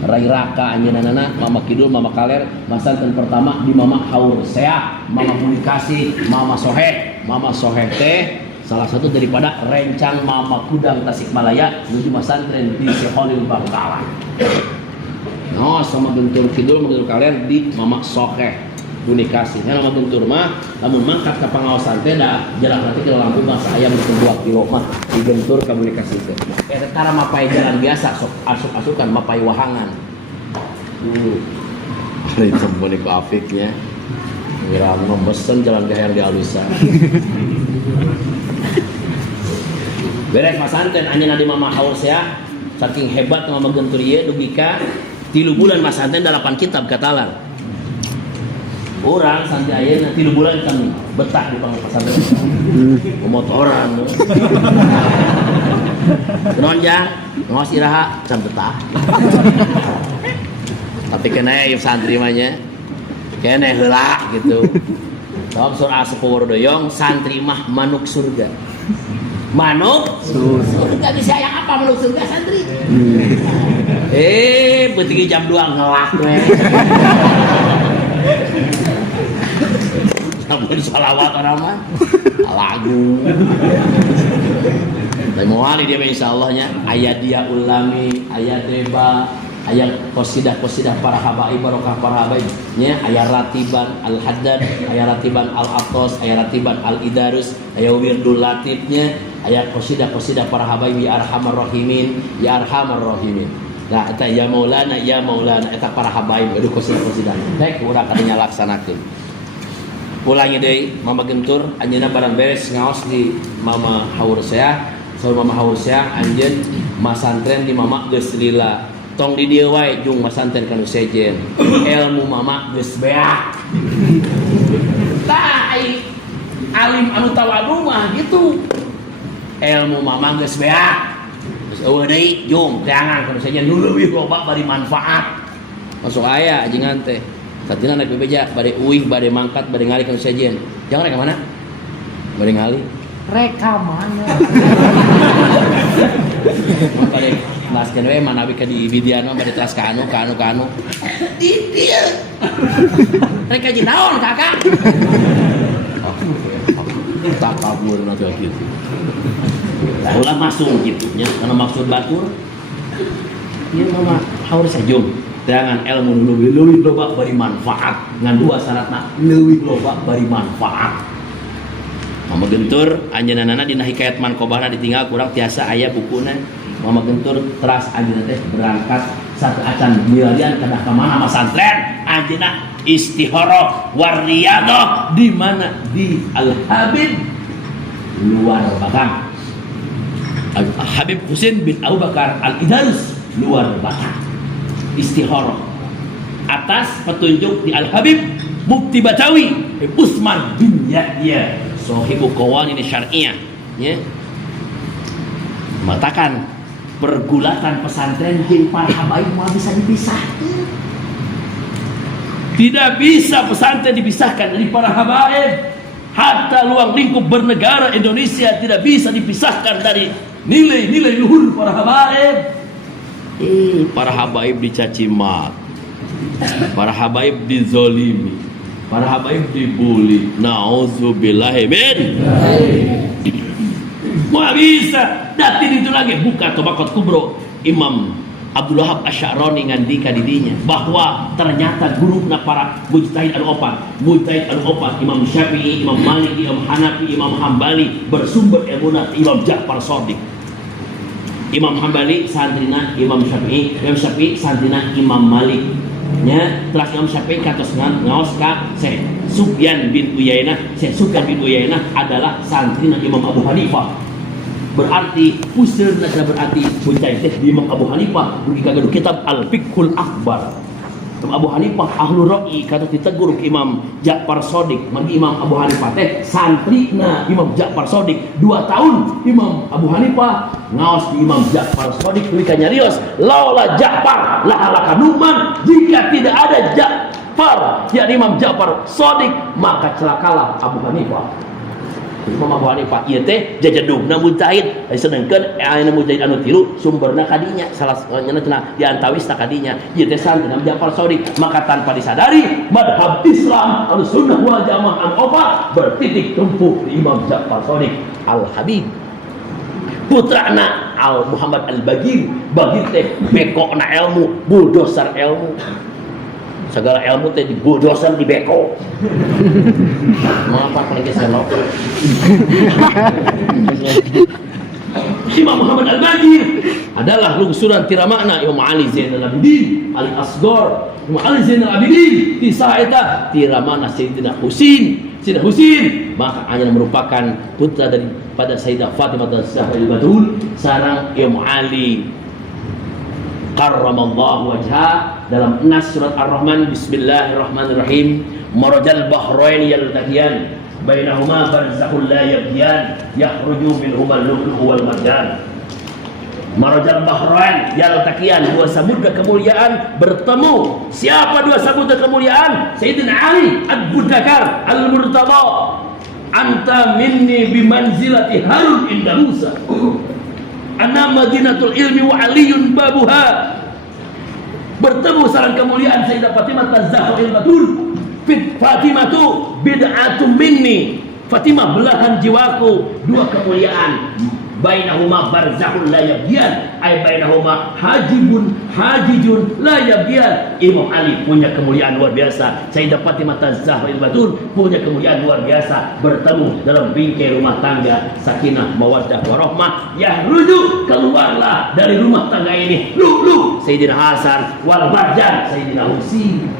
Rai Raka anjeunana Mama Kidul, Mama Kaler, masantren pertama di Mama Haur Seah, Mama Publikasi, Mama Soheh. Mama Soheh teh salah satu daripada rencang Mama Kudang Tasikmalaya menuju masantren di Seholil Bangkalan. No, sama Gentur Kidul, Mama Kaler di Mama Soheh. Komunikasi, ya Mama Gentur mah, namun mangkat ke pengawasan teh da jalan nanti ke Lampung mah ayam 2 kilo mah di Gentur komunikasi teh. Sekarang mapai jalan biasa, sok asuk-asukan mapai wahangan. Hari tembon iku afiknya. Ngira membesen jalan gahar di Alusa. Beres masantren anjeunna di Mama Haus ya, saking hebat Mama Gentur ieu dugi ka 3 bulan masantren 8 kitab katalan. Orang santai ayeuna 3 bulan kami betah di pesantren. Motoran. Kenaon jang? Ngos iraha can betah. Tapi kena ieu santri mah nya. Kene heula gitu. Sok surah sepuluh doyong santri mah manuk surga. Manuk surga disayang apa manuk surga santri? Beuting jam 2 ngelak we. Namun salawat orang mah lagu. Dan muali dia insyaallah nya ayat dia ulami, ayat deba, ayat qasidah para habaib barokah para habaib nya ayat ratiban al-haddad, ayat ratiban al-aqas, ayat ratiban al-idarus, ayat wirdul latifnya, ayat qasidah para habaib ya arhamar rahimin, ya arhamar rahimin. Nah, eta ya maulana eta para habaib aduh qasidah. Baik urang kadinya laksanakeun. Pulangi deui Mama Gentur anjeunna barang beres ngaos di Mama Haur Seah, saur Mama Haur Seah anjeun masantren di Mama geus lila. Tong di dieu wae jung masantren kanu sejen. Ilmu Mama geus beak. Tah ai alim anu tawadu mah gitu. Ilmu Mama geus beak. Geus eueuh deui jung teangan kanu sejen nu leuwih loba bari manfaat. Masuk aya ajengan teh. Katina naik bebeja, bade uih, bade mangkat, bade ngali ke sajian. Jangan rek mana? Bade ngali. Rekamannya. Bade naskeun we manawi ka di Bidiana bade teras ka anu. Di dieu. Rek kaji naon kakak? Tak kabur na kitu. Ulah masuk gitu nya, karena maksud batur. Ieu mah haur sajung. Jangan ilmu leuwih loba bari manfaat. Ngan dua syaratna leuwih loba bari manfaat. Mama gentur anjeunna dina hikayat mankobahna ditinggal kurang tiasa aya bukuna. Mama gentur teras anjeunna teh berangkat satu acan milarian kana ka mana masantren. Anjeunna istihara wariyadhah di mana di Al-Habib luar Batang. Habib Husin bin Abu Bakar Al-Idalus luar Batang. Istihara atas petunjuk di Al-Habib Mufti Batawi Utsman bin Yahya sahibu qawanin syar'iyyah ya. Mengatakan pergulatan pesantren jeung para habaib moal bisa dipisahkan. Tidak bisa pesantren dipisahkan dari para habaib. Hatta luang lingkup bernegara Indonesia tidak bisa dipisahkan dari nilai-nilai luhur para habaib. Para habaib dicaci maki, para habaib dizolimi, para habaib dibully. Nauzubillahi min. Mau bisa datin itu lagi buka Tabaqat Kubro Imam Abdul Wahab Asy'arani ngandika di dinya bahwa ternyata guruna para mujtahid anu opat Imam Syafi'i, Imam Malik, Imam Hanafi, Imam Hambali bersumber ilmuna Imam Ja'far Shadiq. Imam Hambali santrina Imam Syafi'i santrina Imam Malik. Nya telah Imam Syafi'i katos ngaos ka Syekh Sufyan bin Uyainah. Syekh Sufyan bin Uyainah adalah santrina Imam Abu Hanifah. Berarti usulna berarti puncai teh di Imam Abu Hanifah dugi ka kitab Al-Fiqhul Akbar. Imam Abu Hanifah ahlu ra'i kata ditegur ke Imam Ja'far Shadiq. Magi Imam Abu Hanifah teh santrina Imam Ja'far Shadiq 2 tahun. Imam Abu Hanifah ngaos di Imam Ja'far Shadiq dugi ka nyarios laula Ja'far la halaka Nu'man. Jika tidak ada Ja'far yakni Imam Ja'far Shadiq maka celakalah Abu Hanifah. Imam Abu Hanifah ieu teh jajadugna mujtahid disenengkeun aya mujtahid anu tilu sumberna kadinya salah cenah diantawisna kadinya ieu teh santrina Ja'far Shadiq. Maka tanpa disadari madhab Islam Ahlussunnah wal Jamaah an opat bertitik tumpu di Imam Ja'far Shadiq Al-Habib putrana Al Muhammad Al-Bagir. Bagir teh bekokna ilmu buldosar ilmu segala ilmu teh dibulldozer di beko. Maaf paling keselok. Imam Muhammad Al-Bagir adalah lungsuran tiramakna Imam Ali Zainal Abidin Al-Asghar. Imam Ali Zainal Abidin di saeta tiramana Sayyidina Husin. Sayyidina Husin maka hanya merupakan putra daripada Sayyidah Fatimah Az-Zahra Al-Batul sareng Imam Ali karramallahu wajha. Dalam nas surat Ar-Rahman bismillahirrahmanirrahim marajal bahrain yaltaqiyan bainahuma barzakhun la yabghiyan yakhruju minhuma al-lu'lu'u wal marjan. Marajal bahrain yaltaqiyan dua samudra kemuliaan bertemu. Siapa dua samudra kemuliaan? Sayyidina Ali Ad-Budakar Al-Murtada. Anta minni bimanzilati Harun inda Musa. Ana Madinatul Ilmi wa Aliyun babuha. Bertemu sareng kemuliaan Sayyidah Fatimah Az-Zahra Al-Batul. Fatimah tu bid'atum minni. Fatimah belahan jiwaku. Dua kemuliaan. Bainahuma barzakhun la yabghiyan. Ay bainahuma hajijun la yabghiyan. Imam Ali punya kemuliaan luar biasa. Sayyidah Fatimah Az-Zahra Al-Batul punya kemuliaan luar biasa. Bertemu dalam bingkai rumah tangga sakinah mawaddah warahmah. Yahruju keluarlah dari rumah tangga ini lu Sayyidina Hasan wal Marjan Sayyidina Husin.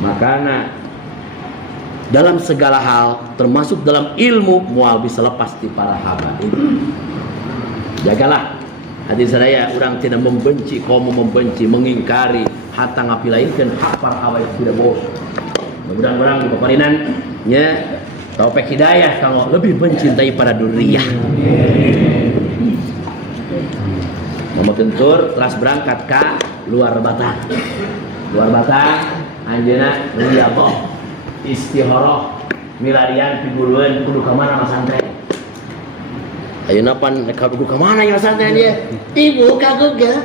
Makanya dalam segala hal termasuk dalam ilmu mual bisa lepas di para habaib. Jagalah hati saya orang tidak membenci kaum membenci mengingkari hatta ngapilaikeun hak para habaib tidak boleh. Mudah-mudahan orang di paparinan nya taufik hidayah kalau lebih mencintai para duriyah. Mama Gentur telah berangkat ke luar Batang. anjeunna beli apa istihoroh milarian figureun kudu ka mana Mas Santren. Ayeuna pan kudu ka mana ya Mas Santren dia? Ibu ka Google.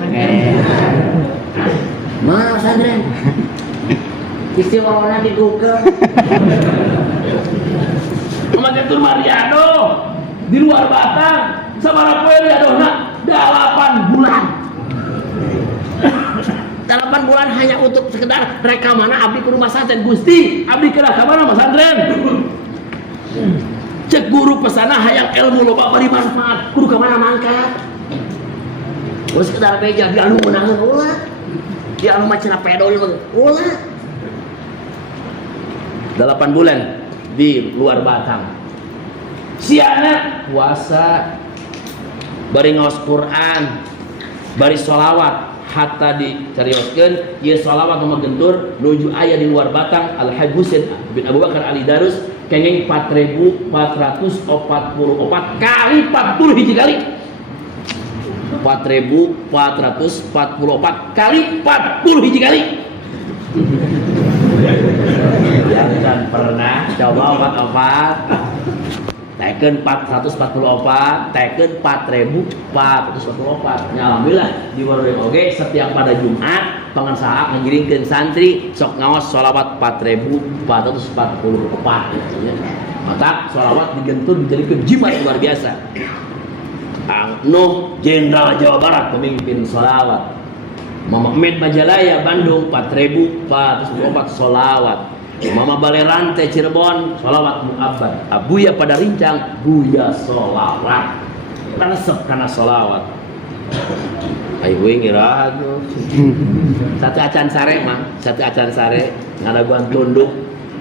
Mana Mas Santren? Istihorohna di Google. Magetur Mariado di luar Batang sabaraha poe Riadohna 8 bulan. 8 bulan hanya untuk sekedar rekaman abdi ke rumah santren. Gusti, abdi ke mana Mas Santren? Cek guru pesana hayang ilmu loba bari manfaat. Kudu ka mana mangkat? Terus sekedar beja di anu meunangeun ulah. Di anu macana pedol ulah. 8 bulan di luar Batang. Siana puasa bari ngaos Quran, bari sholawat. Hatta dicarioskeun ieu sholawat nu gentur nuju aya di luar Batang Al-Hajj Husain bin Abu Bakar Ali Darus kenging 4.444 kali 40 hiji kali 4.444 kali 40 hiji kali. Jangan pernah coba opat-opat teken 444 teken 4.444 ya alhamdulillah di warung oge setiap pada Jumat pengasaha ngiringkeun santri sok ngaos sholawat 4.444 ya. Mata sholawat digentur dijadikeun jimat luar biasa. Nuh Jenderal Jawa Barat pemimpin sholawat. Mama Ahmed Majalaya Bandung 4.444 sholawat. Mama Balerante Cirebon sholawat mu'abbad. Abuya pada Rincang buya sholawat. Resep karena sholawat. Ayo ngirahat tuh. Satu acan sare mah, satu acan sare ngadaguan tunduk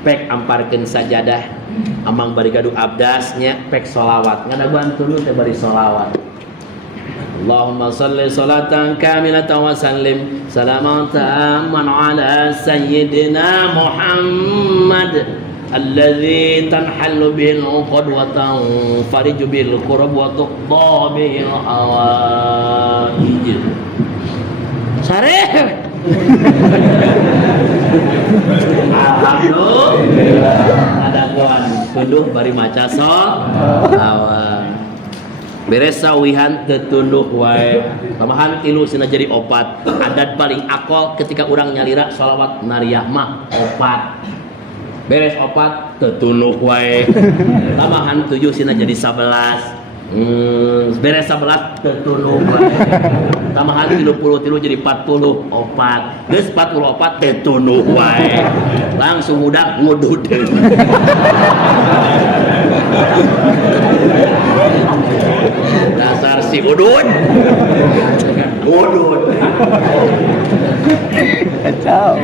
pek amparkeun sajadah amang bari gaduh abdasnya pek sholawat ngadaguan tunduk teh bari sholawat. Allahumma salli salatan kamilatan wa sallim salaman tamman ala sayyidina Muhammad alladzi tanhallu bihil uqad wa tanfariju bil qurab wa tuqda bihil hawaij. Sare. Alhamdulillah. Ada kawan tunduk bari maca sholawat. Beres sawihan tetunduk wae tamahan tilu sina jadi opat. Adat paling akol ketika orang nyalira sholawat nariyah mah opat. Beres opat tetunduk wae tamahan 7 sina jadi 11. Beres 11 tetunduk wae tamahan 30 jadi 40 opat. Geus 44 tetunduk wae langsung udah ngududeun. Dasar si udud kacau.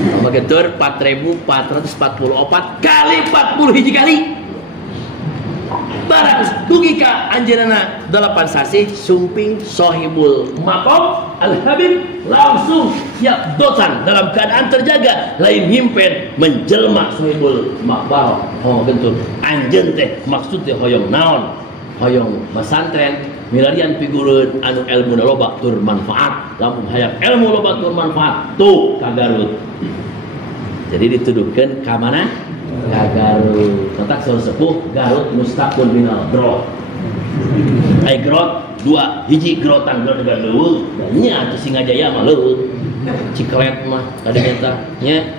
Begitur 4.444 kali 40 hiji kali barang dugi ka anjeunna 8 sasi sumping sohibul maqam al-habib langsung siap dotan dalam keadaan terjaga lain himpen menjelma sohibul maqbar. Oh gentur anjeun teh maksud teh hoyong naon hoyong pesantren milarian figureun anu elmuna loba tur manfaat lamun hayang ilmu loba tur manfaat tuh ka Garut. Jadi dituduhkeun ka mana? Ka Garut. Tatak saur sepuh Garut mustaqul minal grot. Ai grot 2 hiji grotan grot dengan leuweung nya atuh Singajaya mah leuweung. Ciklet mah kadinya tah nya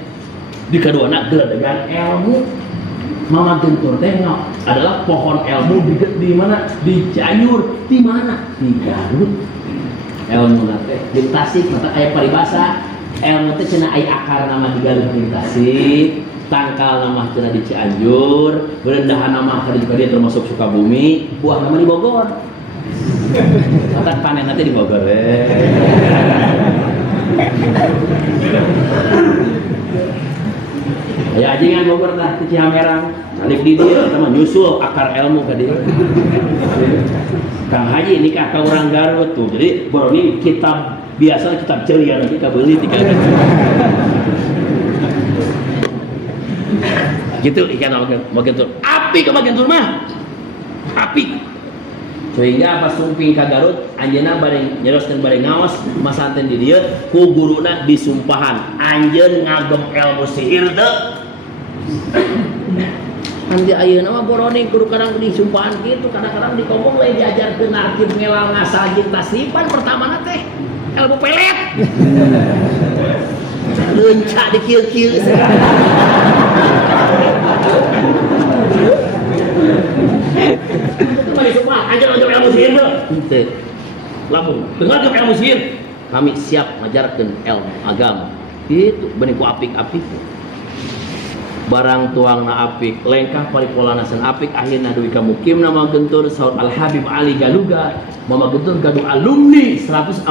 di kaduana geledegan ilmu. Mama gentur teh adalah pohon ilmu di mana? Di Cianjur. Di mana? Di Garut. Ilmu teh di Tasik mata aya paribasa. Ilmu teh cenah aya akar nama di Garut di Tasik, tangkal nama cenah di Cianjur, berendahan nama tadi dia termasuk Sukabumi, buah nama di Bogor. Kata panen nanti di Bogor. Ya ajingan Bogor tah di Ciamerang, alik di dieu sama nyusul akar ilmu ka dieu. Kang Haji nikah ka urang Garut tuh. Jadi boroni kitab biasa kitab ceria nanti ka beuli ti Garut. Gitu ikan magentur. Api ke magentur mah. Api. sehingga pas sumping ka Garut anjeunna bade nyeroskeun bade ngaos masanten di dieu ku guruna disumpahan anjeun ngagem ilmu sihir teu andi ayeuna mah borone kudu kadang disumpahan kitu kadang-kadang dikongkong lain diajarkeun narkib ngelal ngasajid tasrifan pertamana teh ilmu pelet leunca dikieu-kieu itu mah ajar ilmu sihir teu lamun dengar ilmu sihir kami siap ngajarkeun ilmu agama itu benih ku apik-apik barang tuangna apik lengkah paripolana san apik akhirna duwi ka mukim nama gentur saur Al Habib Ali Galuga mama gentur kadu alumni 147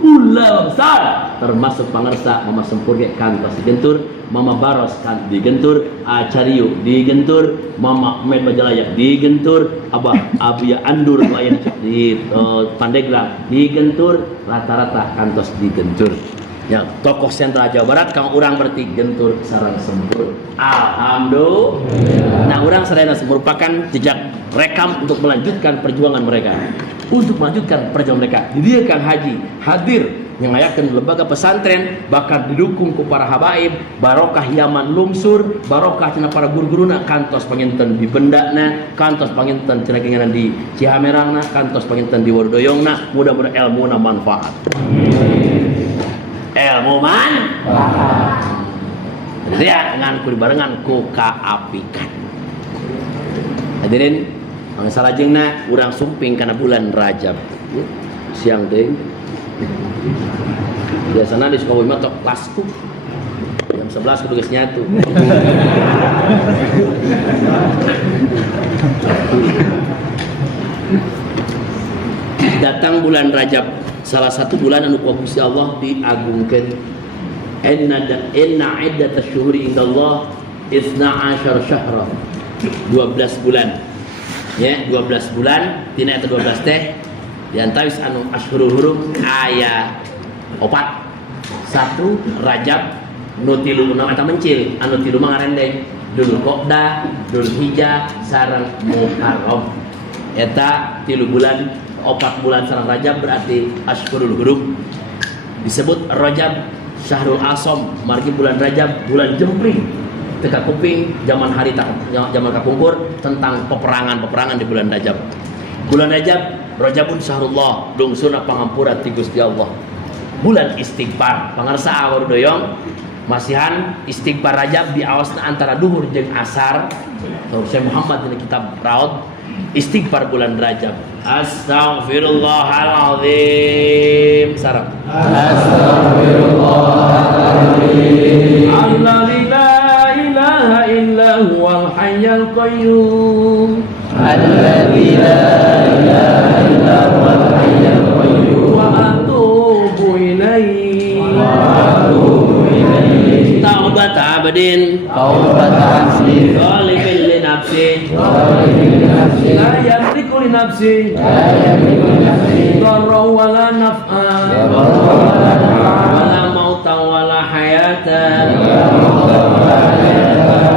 ulama besar termasuk pangarsa mama Sempurge kan pasti gentur mama Baros kan di gentur Acariu di gentur mama Ahmed Majalayak di gentur abah Abuya Andur layan di Pandeglang di gentur rata-rata kantos di gentur ya tokoh sentra Jawa Barat kang urang berarti gentur sareng sempur alhamdulillah. Nah urang sadayana merupakan jejak rekam untuk melanjutkan perjuangan mereka di dia Kang Haji hadir ngayakeun lembaga pesantren bahkan didukung ku para habaib barokah Yaman lungsur barokah cenah para guru-guruna kantos panginten di bendana kantos panginten cenah kengenan di Cihamerangna kantos panginten di Wardoyongna mudah-mudahan ilmuna manfaat ilmu manfaat jadi ya ngan ku dibarengan ku kaapikan hadirin mangsa lajengna urang sumping kana bulan Rajab siang teh biasana di Sukabumi mah tok lasku jam 11 kudu geus nyatu datang bulan Rajab salah satu bulan anu ku Gusti Allah diagungkeun inna iddatasy syuhuri indallah 12 syahra 12 bulan ya 12 bulan tina eta 12 teh diantawis anu asyhurul hurum aya 4 1 Rajab nu tilu kunaon eta mencil anu tilu mah ngarendeng Dzulqa'dah Dzulhijjah sareng Muharram eta tilu bulan 4 bulan sareng Rajab berarti asyhurul hurum disebut Rajab Syahrul Asom margi bulan Rajab bulan jempring teka kuping zaman hari zaman kapungkur tentang peperangan di bulan Rajab Rajabun Syahrullah lungsuna pangampura ti Gusti Allah bulan istighfar pangarsa awal doyong masihan istighfar Rajab di awasna antara duhur jeung asar Syekh Muhammad di kitab Raud istighfar bulan Rajab astaghfirullahaladzim sareng astaghfirullahaladzim alladzi la ilaha illa huwal hayyul qayyum alladzi la ilaha illa huwal hayyul qayyum wa atubu ilaihi taubat abadin zalimin li nafsi la yamliku li nafsi darra wala naf'a wala mauta wala hayata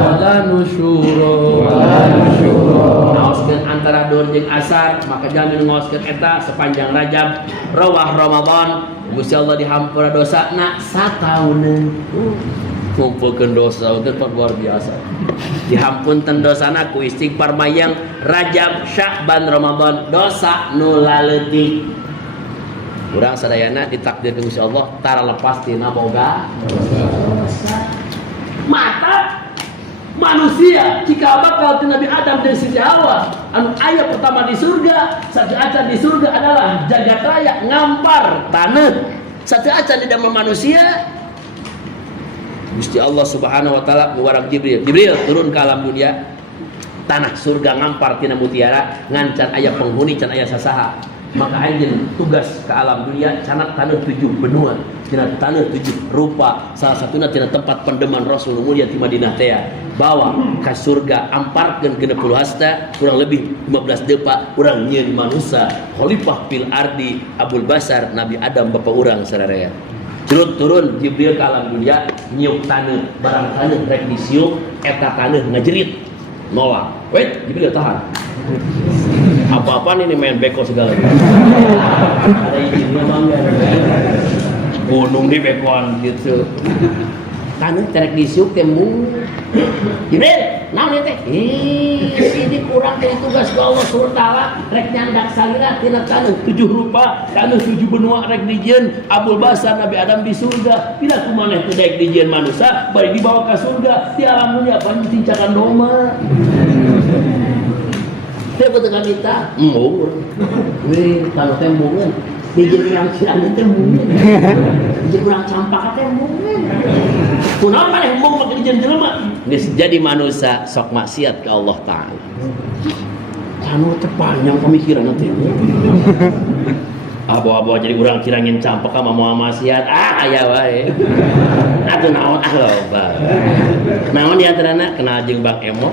wala nusyura ngaoskeun antara duhur jeung asar maka jamin ngaoskeun eta sepanjang Rajab rawah Ramadan Gusti Allah dihampura dosana satauneun ngumpulkeun dosa itu luar biasa dihampunkeun dosana ku istighfar mayang Rajab Sya'ban Ramadan dosa nu laleutik urang sadayana ditakdirkeun Gusti Allah tara lepas tina boga dosa mata manusia jika bakal ti Nabi Adam dan Siti Hawa anu aya pertama di surga satu acan di surga adalah jagat raya ngampar taneuh satu acan di dalam manusia Gusti Allah Subhanahu wa taala nguwarang Jibril turun ke alam dunia tanah surga ngampar tina mutiara ngan can aya penghuni can aya sasaha maka anjeun tugas ke alam dunia canat taneuh 7 benua tina taneuh 7 rupa salah satuna tina tempat pendeman Rasul mulia ti Madinah teh bawa ka surga amparkeun 60 hasta kurang lebih 15 depa urang nyieun manusia khalifah fil ardi Abul Basar Nabi Adam bapa urang sararea turun Jibril ke alam dunia nyiuk taneuh barang taneuh rek disiuk eta taneuh ngajerit nolak wait Jibril tahan Apa-apaan ini main beko segala. Ada izinnya bangga. Gunung di bekoan gitu. Tanah terek disiuk tembung. Jibril, naon teh? Ini kurang teh tugas ku Allah Subhanahu wa taala rek nyandak salira tina taneuh 7 rupa, taneuh 7 benua rek dijieun Abul Basar Nabi Adam di surga. Pila kumaneh teh daek dijieun manusia bari dibawa ka surga di alam dunia pancincakan domba. Teh betul kita, weh kalau tembungan dijieun urang Cirandeun tembungan, dijieun urang Campak tembungan. Kunaon maneh embung make dijieun jelema? Geus jadi manusia sok maksiat ke Allah Taala. Anu teh panjang pemikiran teh. Abo-abo jadi urang Cirangin Campak mah moal maksiat, aya wae. Atuh naon loba. Naon di antarana kenal jeung Bang Emo?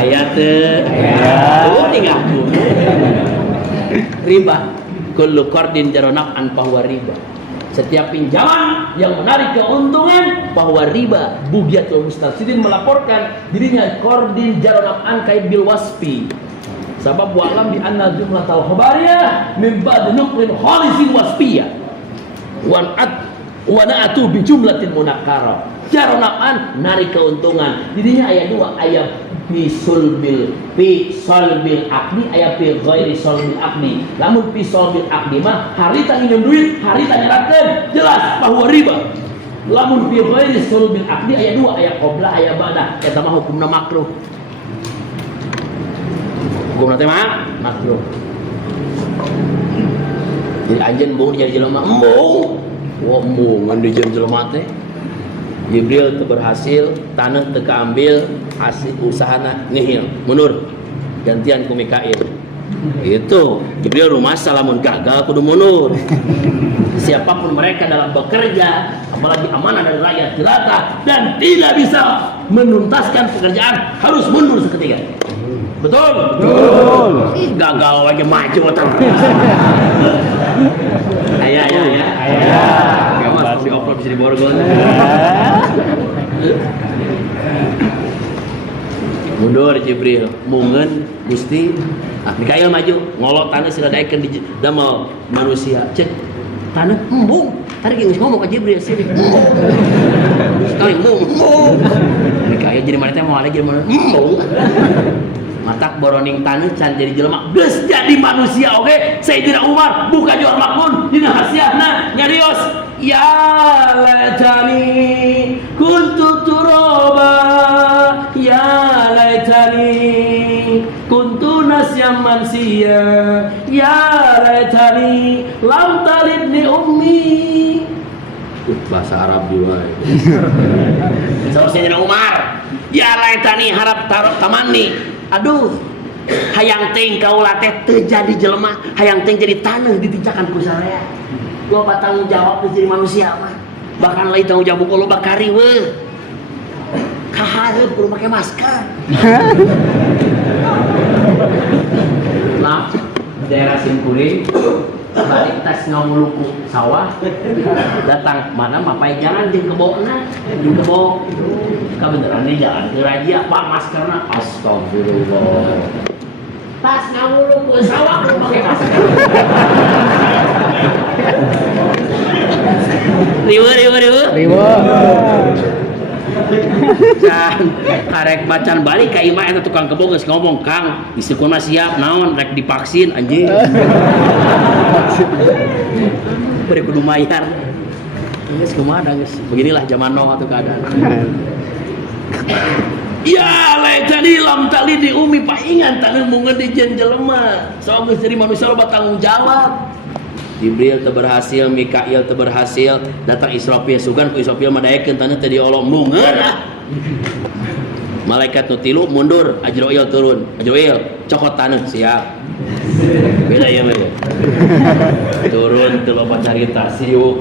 Aya teu? Oh ngaku. Riba. Kullu qardin jaronak an fahuwa riba. Setiap pinjaman yang menarik keuntungan bahwa riba. Bugiatul Mustarsidin melaporkan dirinya qardin jaronak an kai bil wasfi. Sabab wa'lam bi anna jumlatal khabariyah min ba'd nuqrin khalisin wasfiyah. Wa na'atu bi jumlatin munakkara. Jaronakan narik keuntungan. Dirinya ayat 2 ayat fi solbil akdi ayat fi ghairi solbil akdi. Lamun fi solbil akdi mah harita nginum duit, harita nyerakeun, jelas bahwa riba. Lamun fi ghairi solbil akdi ayat 2 ayat qabla ayat ba'da eta mah hukumna makruh. Hukumna teh mah makruh. Jadi anjeun embung jadi jelema embung. Wah embung ngan dijieun jelema teh. Jibril teu berhasil, tanah teu kaambil, hasil usahana nihil, mundur. Gantian ku Mikail. Itu Jibril rumah salamun gagal kudu mundur. Siapapun mereka dalam bekerja, apalagi amanah dari rakyat jelata dan tidak bisa menuntaskan pekerjaan, harus mundur seketika. Betul? Betul. Gagal lagi maju terus. Aya. Mas di-upload bisa diborgol. Mundur Jibril, mungeun Gusti. Mikail maju, ngolok tanah sila daekeun di damel manusia. Cek tanah embung. Tadi geus ngomong ka Jibril sini. Sekali embung. Mikail jadi mana teh moal jadi mana? Embung. Matak boroning taneuh can jadi jelema geus jadi manusia oge. Sayyidina Umar buka Johar Makmun dina hasiahna nyarios ya laitani kuntu turaba ya laitani kuntu nasyam mansiya ya laitani lam talidni ummi. Bahasa Arab juga. Sayyidina Umar ya laitani harap tarok tamanni. Aduh, hayang ting kaula teh teu jadi jelema, hayang ting jadi taneuh ditincakan ku sarea. Loba tanggung jawab jadi manusia mah. Bahkan lain tanggung jawab ku loba kari we. Kahareup kudu make masker. Nah, daerah Simkuring balik tas ngomuluku sawah datang mana mapai jalan jeung kebokna jeung kebok kabeneran di jalan ke raja pak maskerna astagfirullah tas ngomuluku sawah lu pakai masker riwa can karek macan balik ka imah eta tukang kebon geus ngomong Kang istriku mah siap naon rek divaksin anjing bari kudu mayar geus kumaha geus beginilah zaman now atuh keadaan ya laitani lam talidi umi paingan taneuh mungeun dijieun jelema sok geus jadi manusia loba tanggung jawab. Jibril teu berhasil, Mikail teu berhasil, datang Israfil sugan ku Israfil mah daekeun taneuh teh diolong mungeun ah. Malaikat nu tilu mundur, Ajrail turun. Ajrail cokot taneuh siap. Beda ya mah. Turun teu loba carita siuk.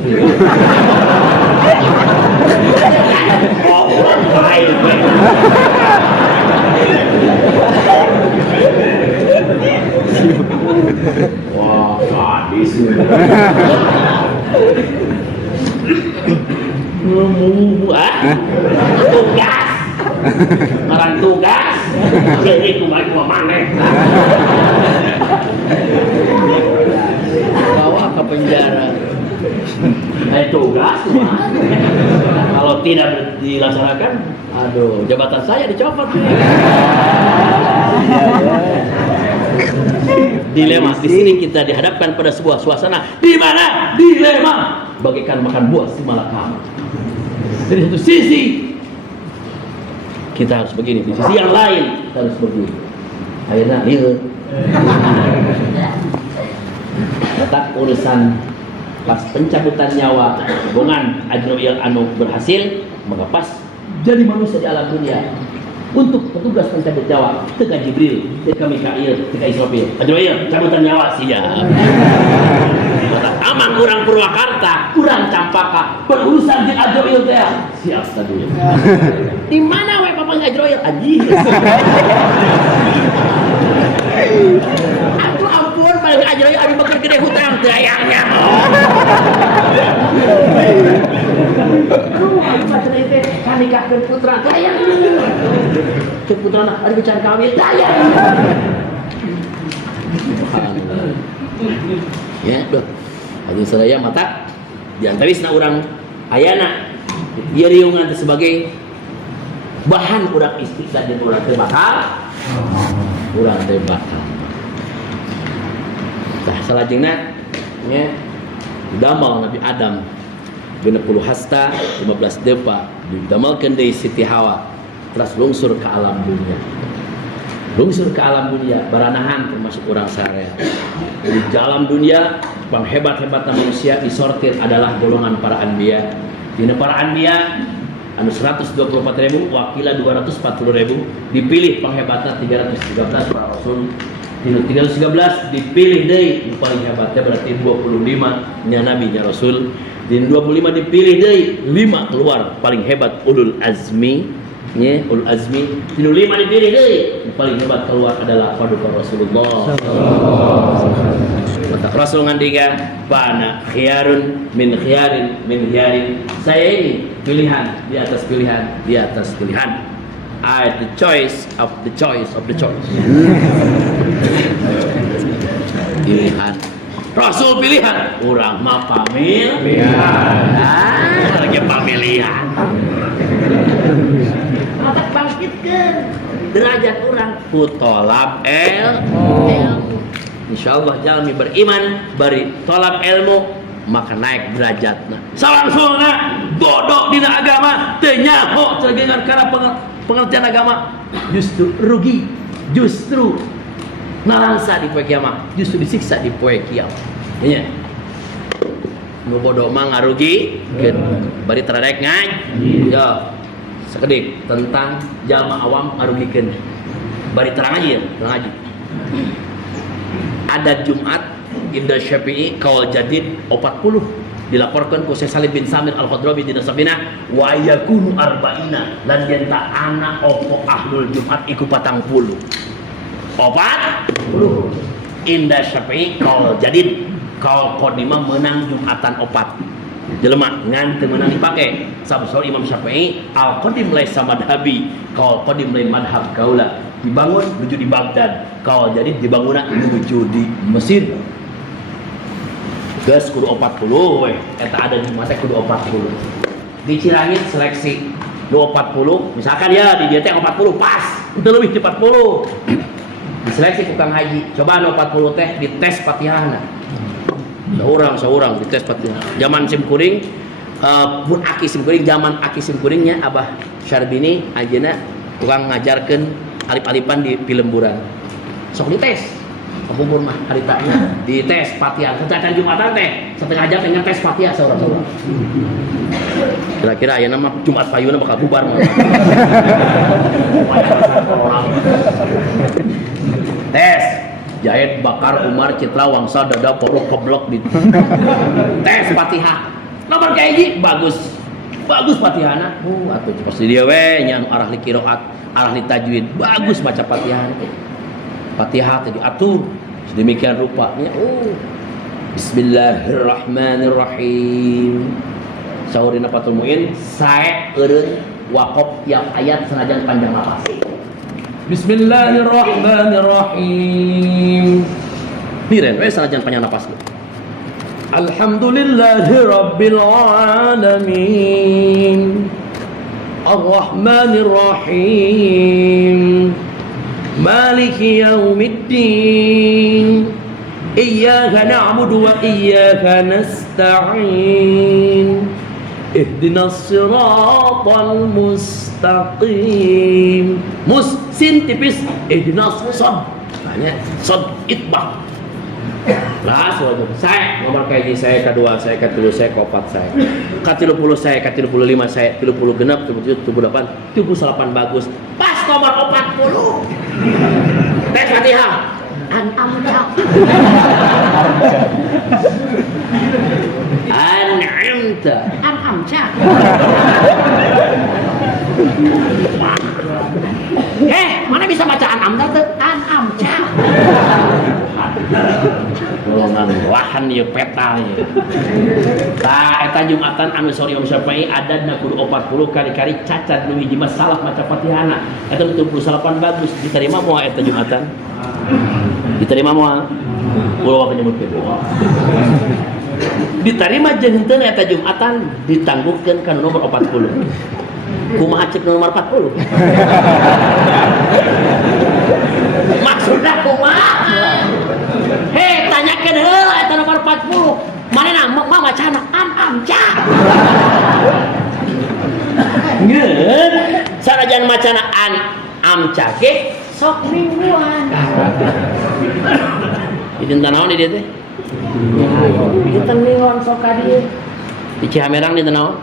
Oh, baik. Wah, gadis. Tugas. Orang tugas. Jadi kumaha mah maneh. Bawa ke penjara. Tugas kalau tidak dilaksanakan, aduh, jabatan saya dicopot. Dilema di sini kita dihadapkan pada sebuah suasana di mana dilema bagaikan makan buah si malakama. Dari satu sisi kita harus begini, di sisi yang lain kita harus begini. Akhirnya lihat letak urusan pas pencabutan nyawa hubungan Ajroil anu berhasil, maka pas jadi manusia di alam dunia untuk petugas pencabut nyawa teka Jibril, teka Mikail, teka Israfil. Ajroil cabutan nyawa siap. Amang kurang Purwakarta, kurang Campaka, berurusan di Ajroil teh siap tadi. Di mana we Papa Ajroil? Anjing. Ampun, paling Ajroil abi beker gede hutang teu ayangnya. Kan nikahkeun putra teh aya. Teu putrana ari bicara kawin teh aya. Ya, doh. Hanya sadaya mata diantawisna urang ayana ieu riungan sebagai bahan urang istiqlal dan urang teh bakal urang teh bakal. Tah salajengna nya damal Nabi Adam 60 hasta 15 depa didamalkeun deui Siti Hawa terus lungsur ke alam dunia. Lungsur ke alam dunia baranahan termasuk urang sarea. Di alam dunia panghebat-hebatna manusia disortir adalah golongan para anbiya. Dina para anbiya anu 124.000 wakila 240.000 dipilih panghebatna 313 para rasul. Dina 313 dipilih deui nu paling hebatnya berarti 25 nya nabi nya rasul. Dina 25 dipilih deui 5 keluar paling hebat ulul azmi nya ulul azmi. Dina 5 dipilih deui nu paling hebat keluar adalah paduka Rasulullah. Maka Rasul ngandikan bana khiyarun min khiyarin min khiyarin. Saya ini pilihan di atas pilihan di atas pilihan. I the choice of the choice of the choice. Pilihan. Rasul pilihan. Urang mah pamilihan. Lagi pamilihan. Maka bangkitkeun derajat urang putolab ilmu. Insyaallah jalmi beriman bari tolab ilmu maka naik derajatna. Salangsungna bodoh dina agama teu nyaho cegeungan kana pengertian agama justru rugi, justru narangsa di poe kiamat, justru disiksa di poe kiamat. Nya. Nu bodoh mah ngarugi, bari teradek ngaji. Yo. Sakedik tentang jalma awam ngarugikeun. Bari terang aja, terang aja. Ada Jumat Indah Syafi'i kaul jadid 40 dilaporkan ku Syekh Salim bin Samir Al-Khadrami di Nasabina wa yakunu arba'ina lan yenta anak opo ahlul Jumat iku 40 Indah Syafi'i kaul jadid kaul qadimah menang Jumatan 4 jelema ngan teu meunang dipake sabab Imam Syafi'i al-qadim laisa madhabi kaul qadim lain madhab kaula dibangun menuju di Baghdad kaul jadid dibangunna menuju di Mesir. Gas kudu 40 weh eta ada di mata kudu 40 di Cirangit seleksi 40 misalkan ya di dia teh 40 pas itu lebih di 40 diseleksi tukang haji coba 40 teh dites Fatihahna seorang dites Fatihah zaman sim kuring pun aki sim kuring zaman aki sim kuringnya Abah Syarbini ajeuna tukang ngajarkeun alip-alipan di Pilemburan sok dites umur mah haritanya di tes Fatihah kecacan Jumatan teh setengah jam pengen tes Fatihah seorang-seorang kira-kira aya nama Jumat payuna bakal bubar mah tes Jahit Bakar Umar Citra Wangsa Dada Porok Keblok di tes Fatihah nomor kayak gini bagus Fatihahna atuh pasti dia we nya arah li qiraat arah li tajwid bagus baca Fatihah Fatihah tadi atur sedemikian rupanya. Bismillahirrahmanirrahim. Saurina Fathul Muin sae eureun waqaf tiap ayat senajan panjang lafaz. Bismillahirrahmanirrahim. Biren we sanajan panjang napas. Alhamdulillahirabbil alamin. Ar-Rahmanir-Rahim. Maliki yaumiddin. Iyyaka na'budu wa iyyaka nasta'in. Ihdinas siratal mustaqim. Sin tipis, ihdinas sad. Banyak sad itbah. Langsung saya nomor kaji saya kedua, saya ketilu, saya keempat, saya ke-30, saya ke-35, saya 30 genap, 37, 38, 38 bagus. Pas nomor 40. Tes Fatihah. An'amta. An'amta. An'amta. Mana bisa baca an'amta tuh? An'amta. Golongan wahan ya peta ya. Tah eta Jumatan anu sori Imam Syafi'i adadna kudu 40 kali-kali cacat nu hiji masalah maca Fatihana. Eta 78 bagus diterima moal eta Jumatan. Diterima moal. Ulah nyebut kitu. Diterima jeung henteu eta Jumatan ditangguhkeun ka nomor 40. Kumaha cek nomor 40? Maksudna kumaha? Tanyakeun heula eta nomor 40. Manehna mah macana An'amta. Ngeun sanajan macana An'amta ge sok mingguan. Dinten naon di dieu teh? Dinten mingguan sok ka dieu. Di Cihamerang dinten naon?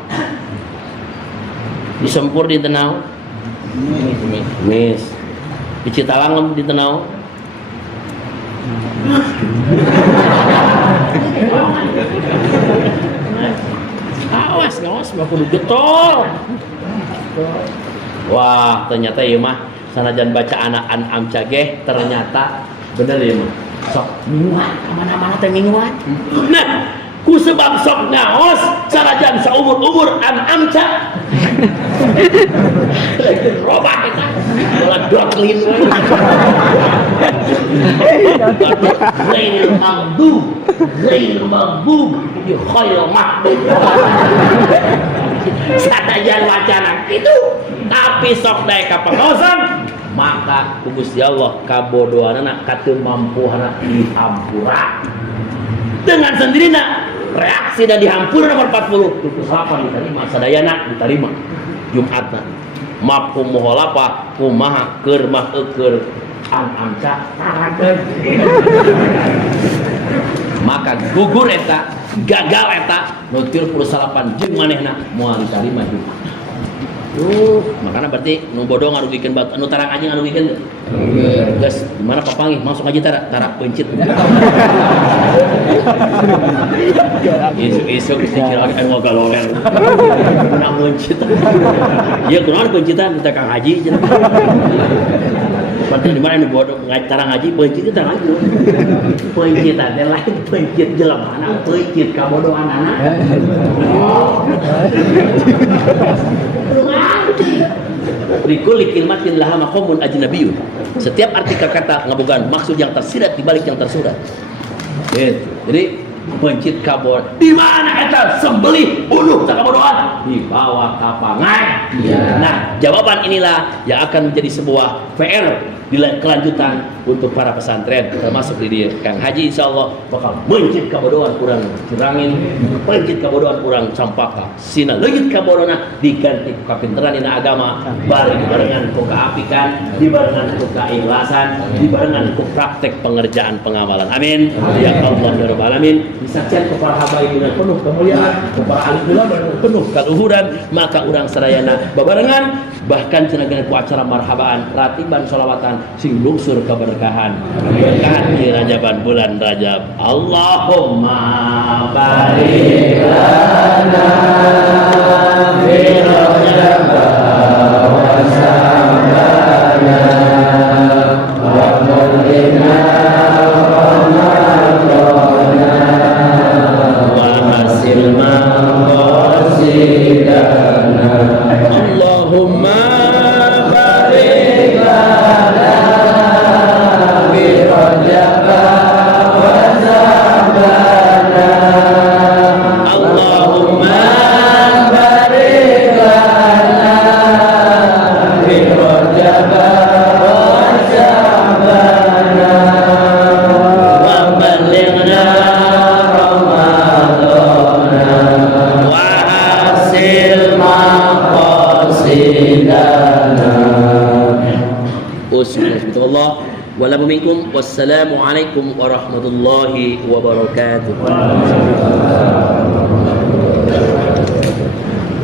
Di Sempur dinten naon? Mis. Di Citalang dinten naon? Awas mah kudu getol. Wah, ternyata ieu mah sanajan baca anak An'amta ge ternyata bener ieu mah. Sok mingguan, mana-mana teh mingguan. Nah, ku sebab sok ngaos sanajan saumur-umur An'amta. Robak kita meledoklin Zainul Maghdub ya khairul Maghdub sanajan wacana itu tapi sok daek ka pengosan maka ku Gusti Allah kabodohanna kateu mampuhana dihampura dengan sendirinya reaksi dan dihampura nomor 40 itu apa diterima sadayana diterima Jumatna mafhum muhalafah kumaha keur mah eukeur An'amta maka gugur eta gagal eta nu 38 jeung manehna moal ditarima juga makanya berarti nu bodoh ngarugikeun anu tarang anjing ngarugikeun geus mana papangih masuk aja tarak pencit isuk dikira anu galoler na pencit ieu kunaon pencitan teh Kang Haji cenah berarti di mana nu bodoh tarang haji pencit teh lain pencitan teh lain pencit jelemana pencit kabodohanana Likul kalimatin laha maqamun ajnabiyyun. Setiap artikel kata ngabogaan maksud yang tersirat di balik yang tersurat. Jadi pencit kabor di mana eta sembelih uluh kabodohan dibawa ka pangan. Nah, jawaban inilah yang akan menjadi sebuah PR di kelanjutan untuk para pesantren termasuk di dia Kang Haji insyaallah bakal mencit kabodohan kurang curangin mencit kabodohan kurang campaka sina leugit kabodona diganti ku kapinteran dina agama barengan ku kaapikan dibarengan ku keikhlasan dibarengan ku praktek pengerjaan pengamalan amin ya Allah ya rabbal alamin disaksian ku para habaib dengan penuh kemuliaan ku para ahli ulama dengan penuh kaluhuran maka urang sadayana babarengan bahkan cenah ku acara marhabaan ratiban sholawatan sing lungsur keberkahan di Rajaban bulan Rajab. Allahumma barik lana fi Rajab wa sambana wa qulina ramadana wa masil maqasidana Allahumma barik lana Wassalamualaikum warahmatullahi wabarakatuh.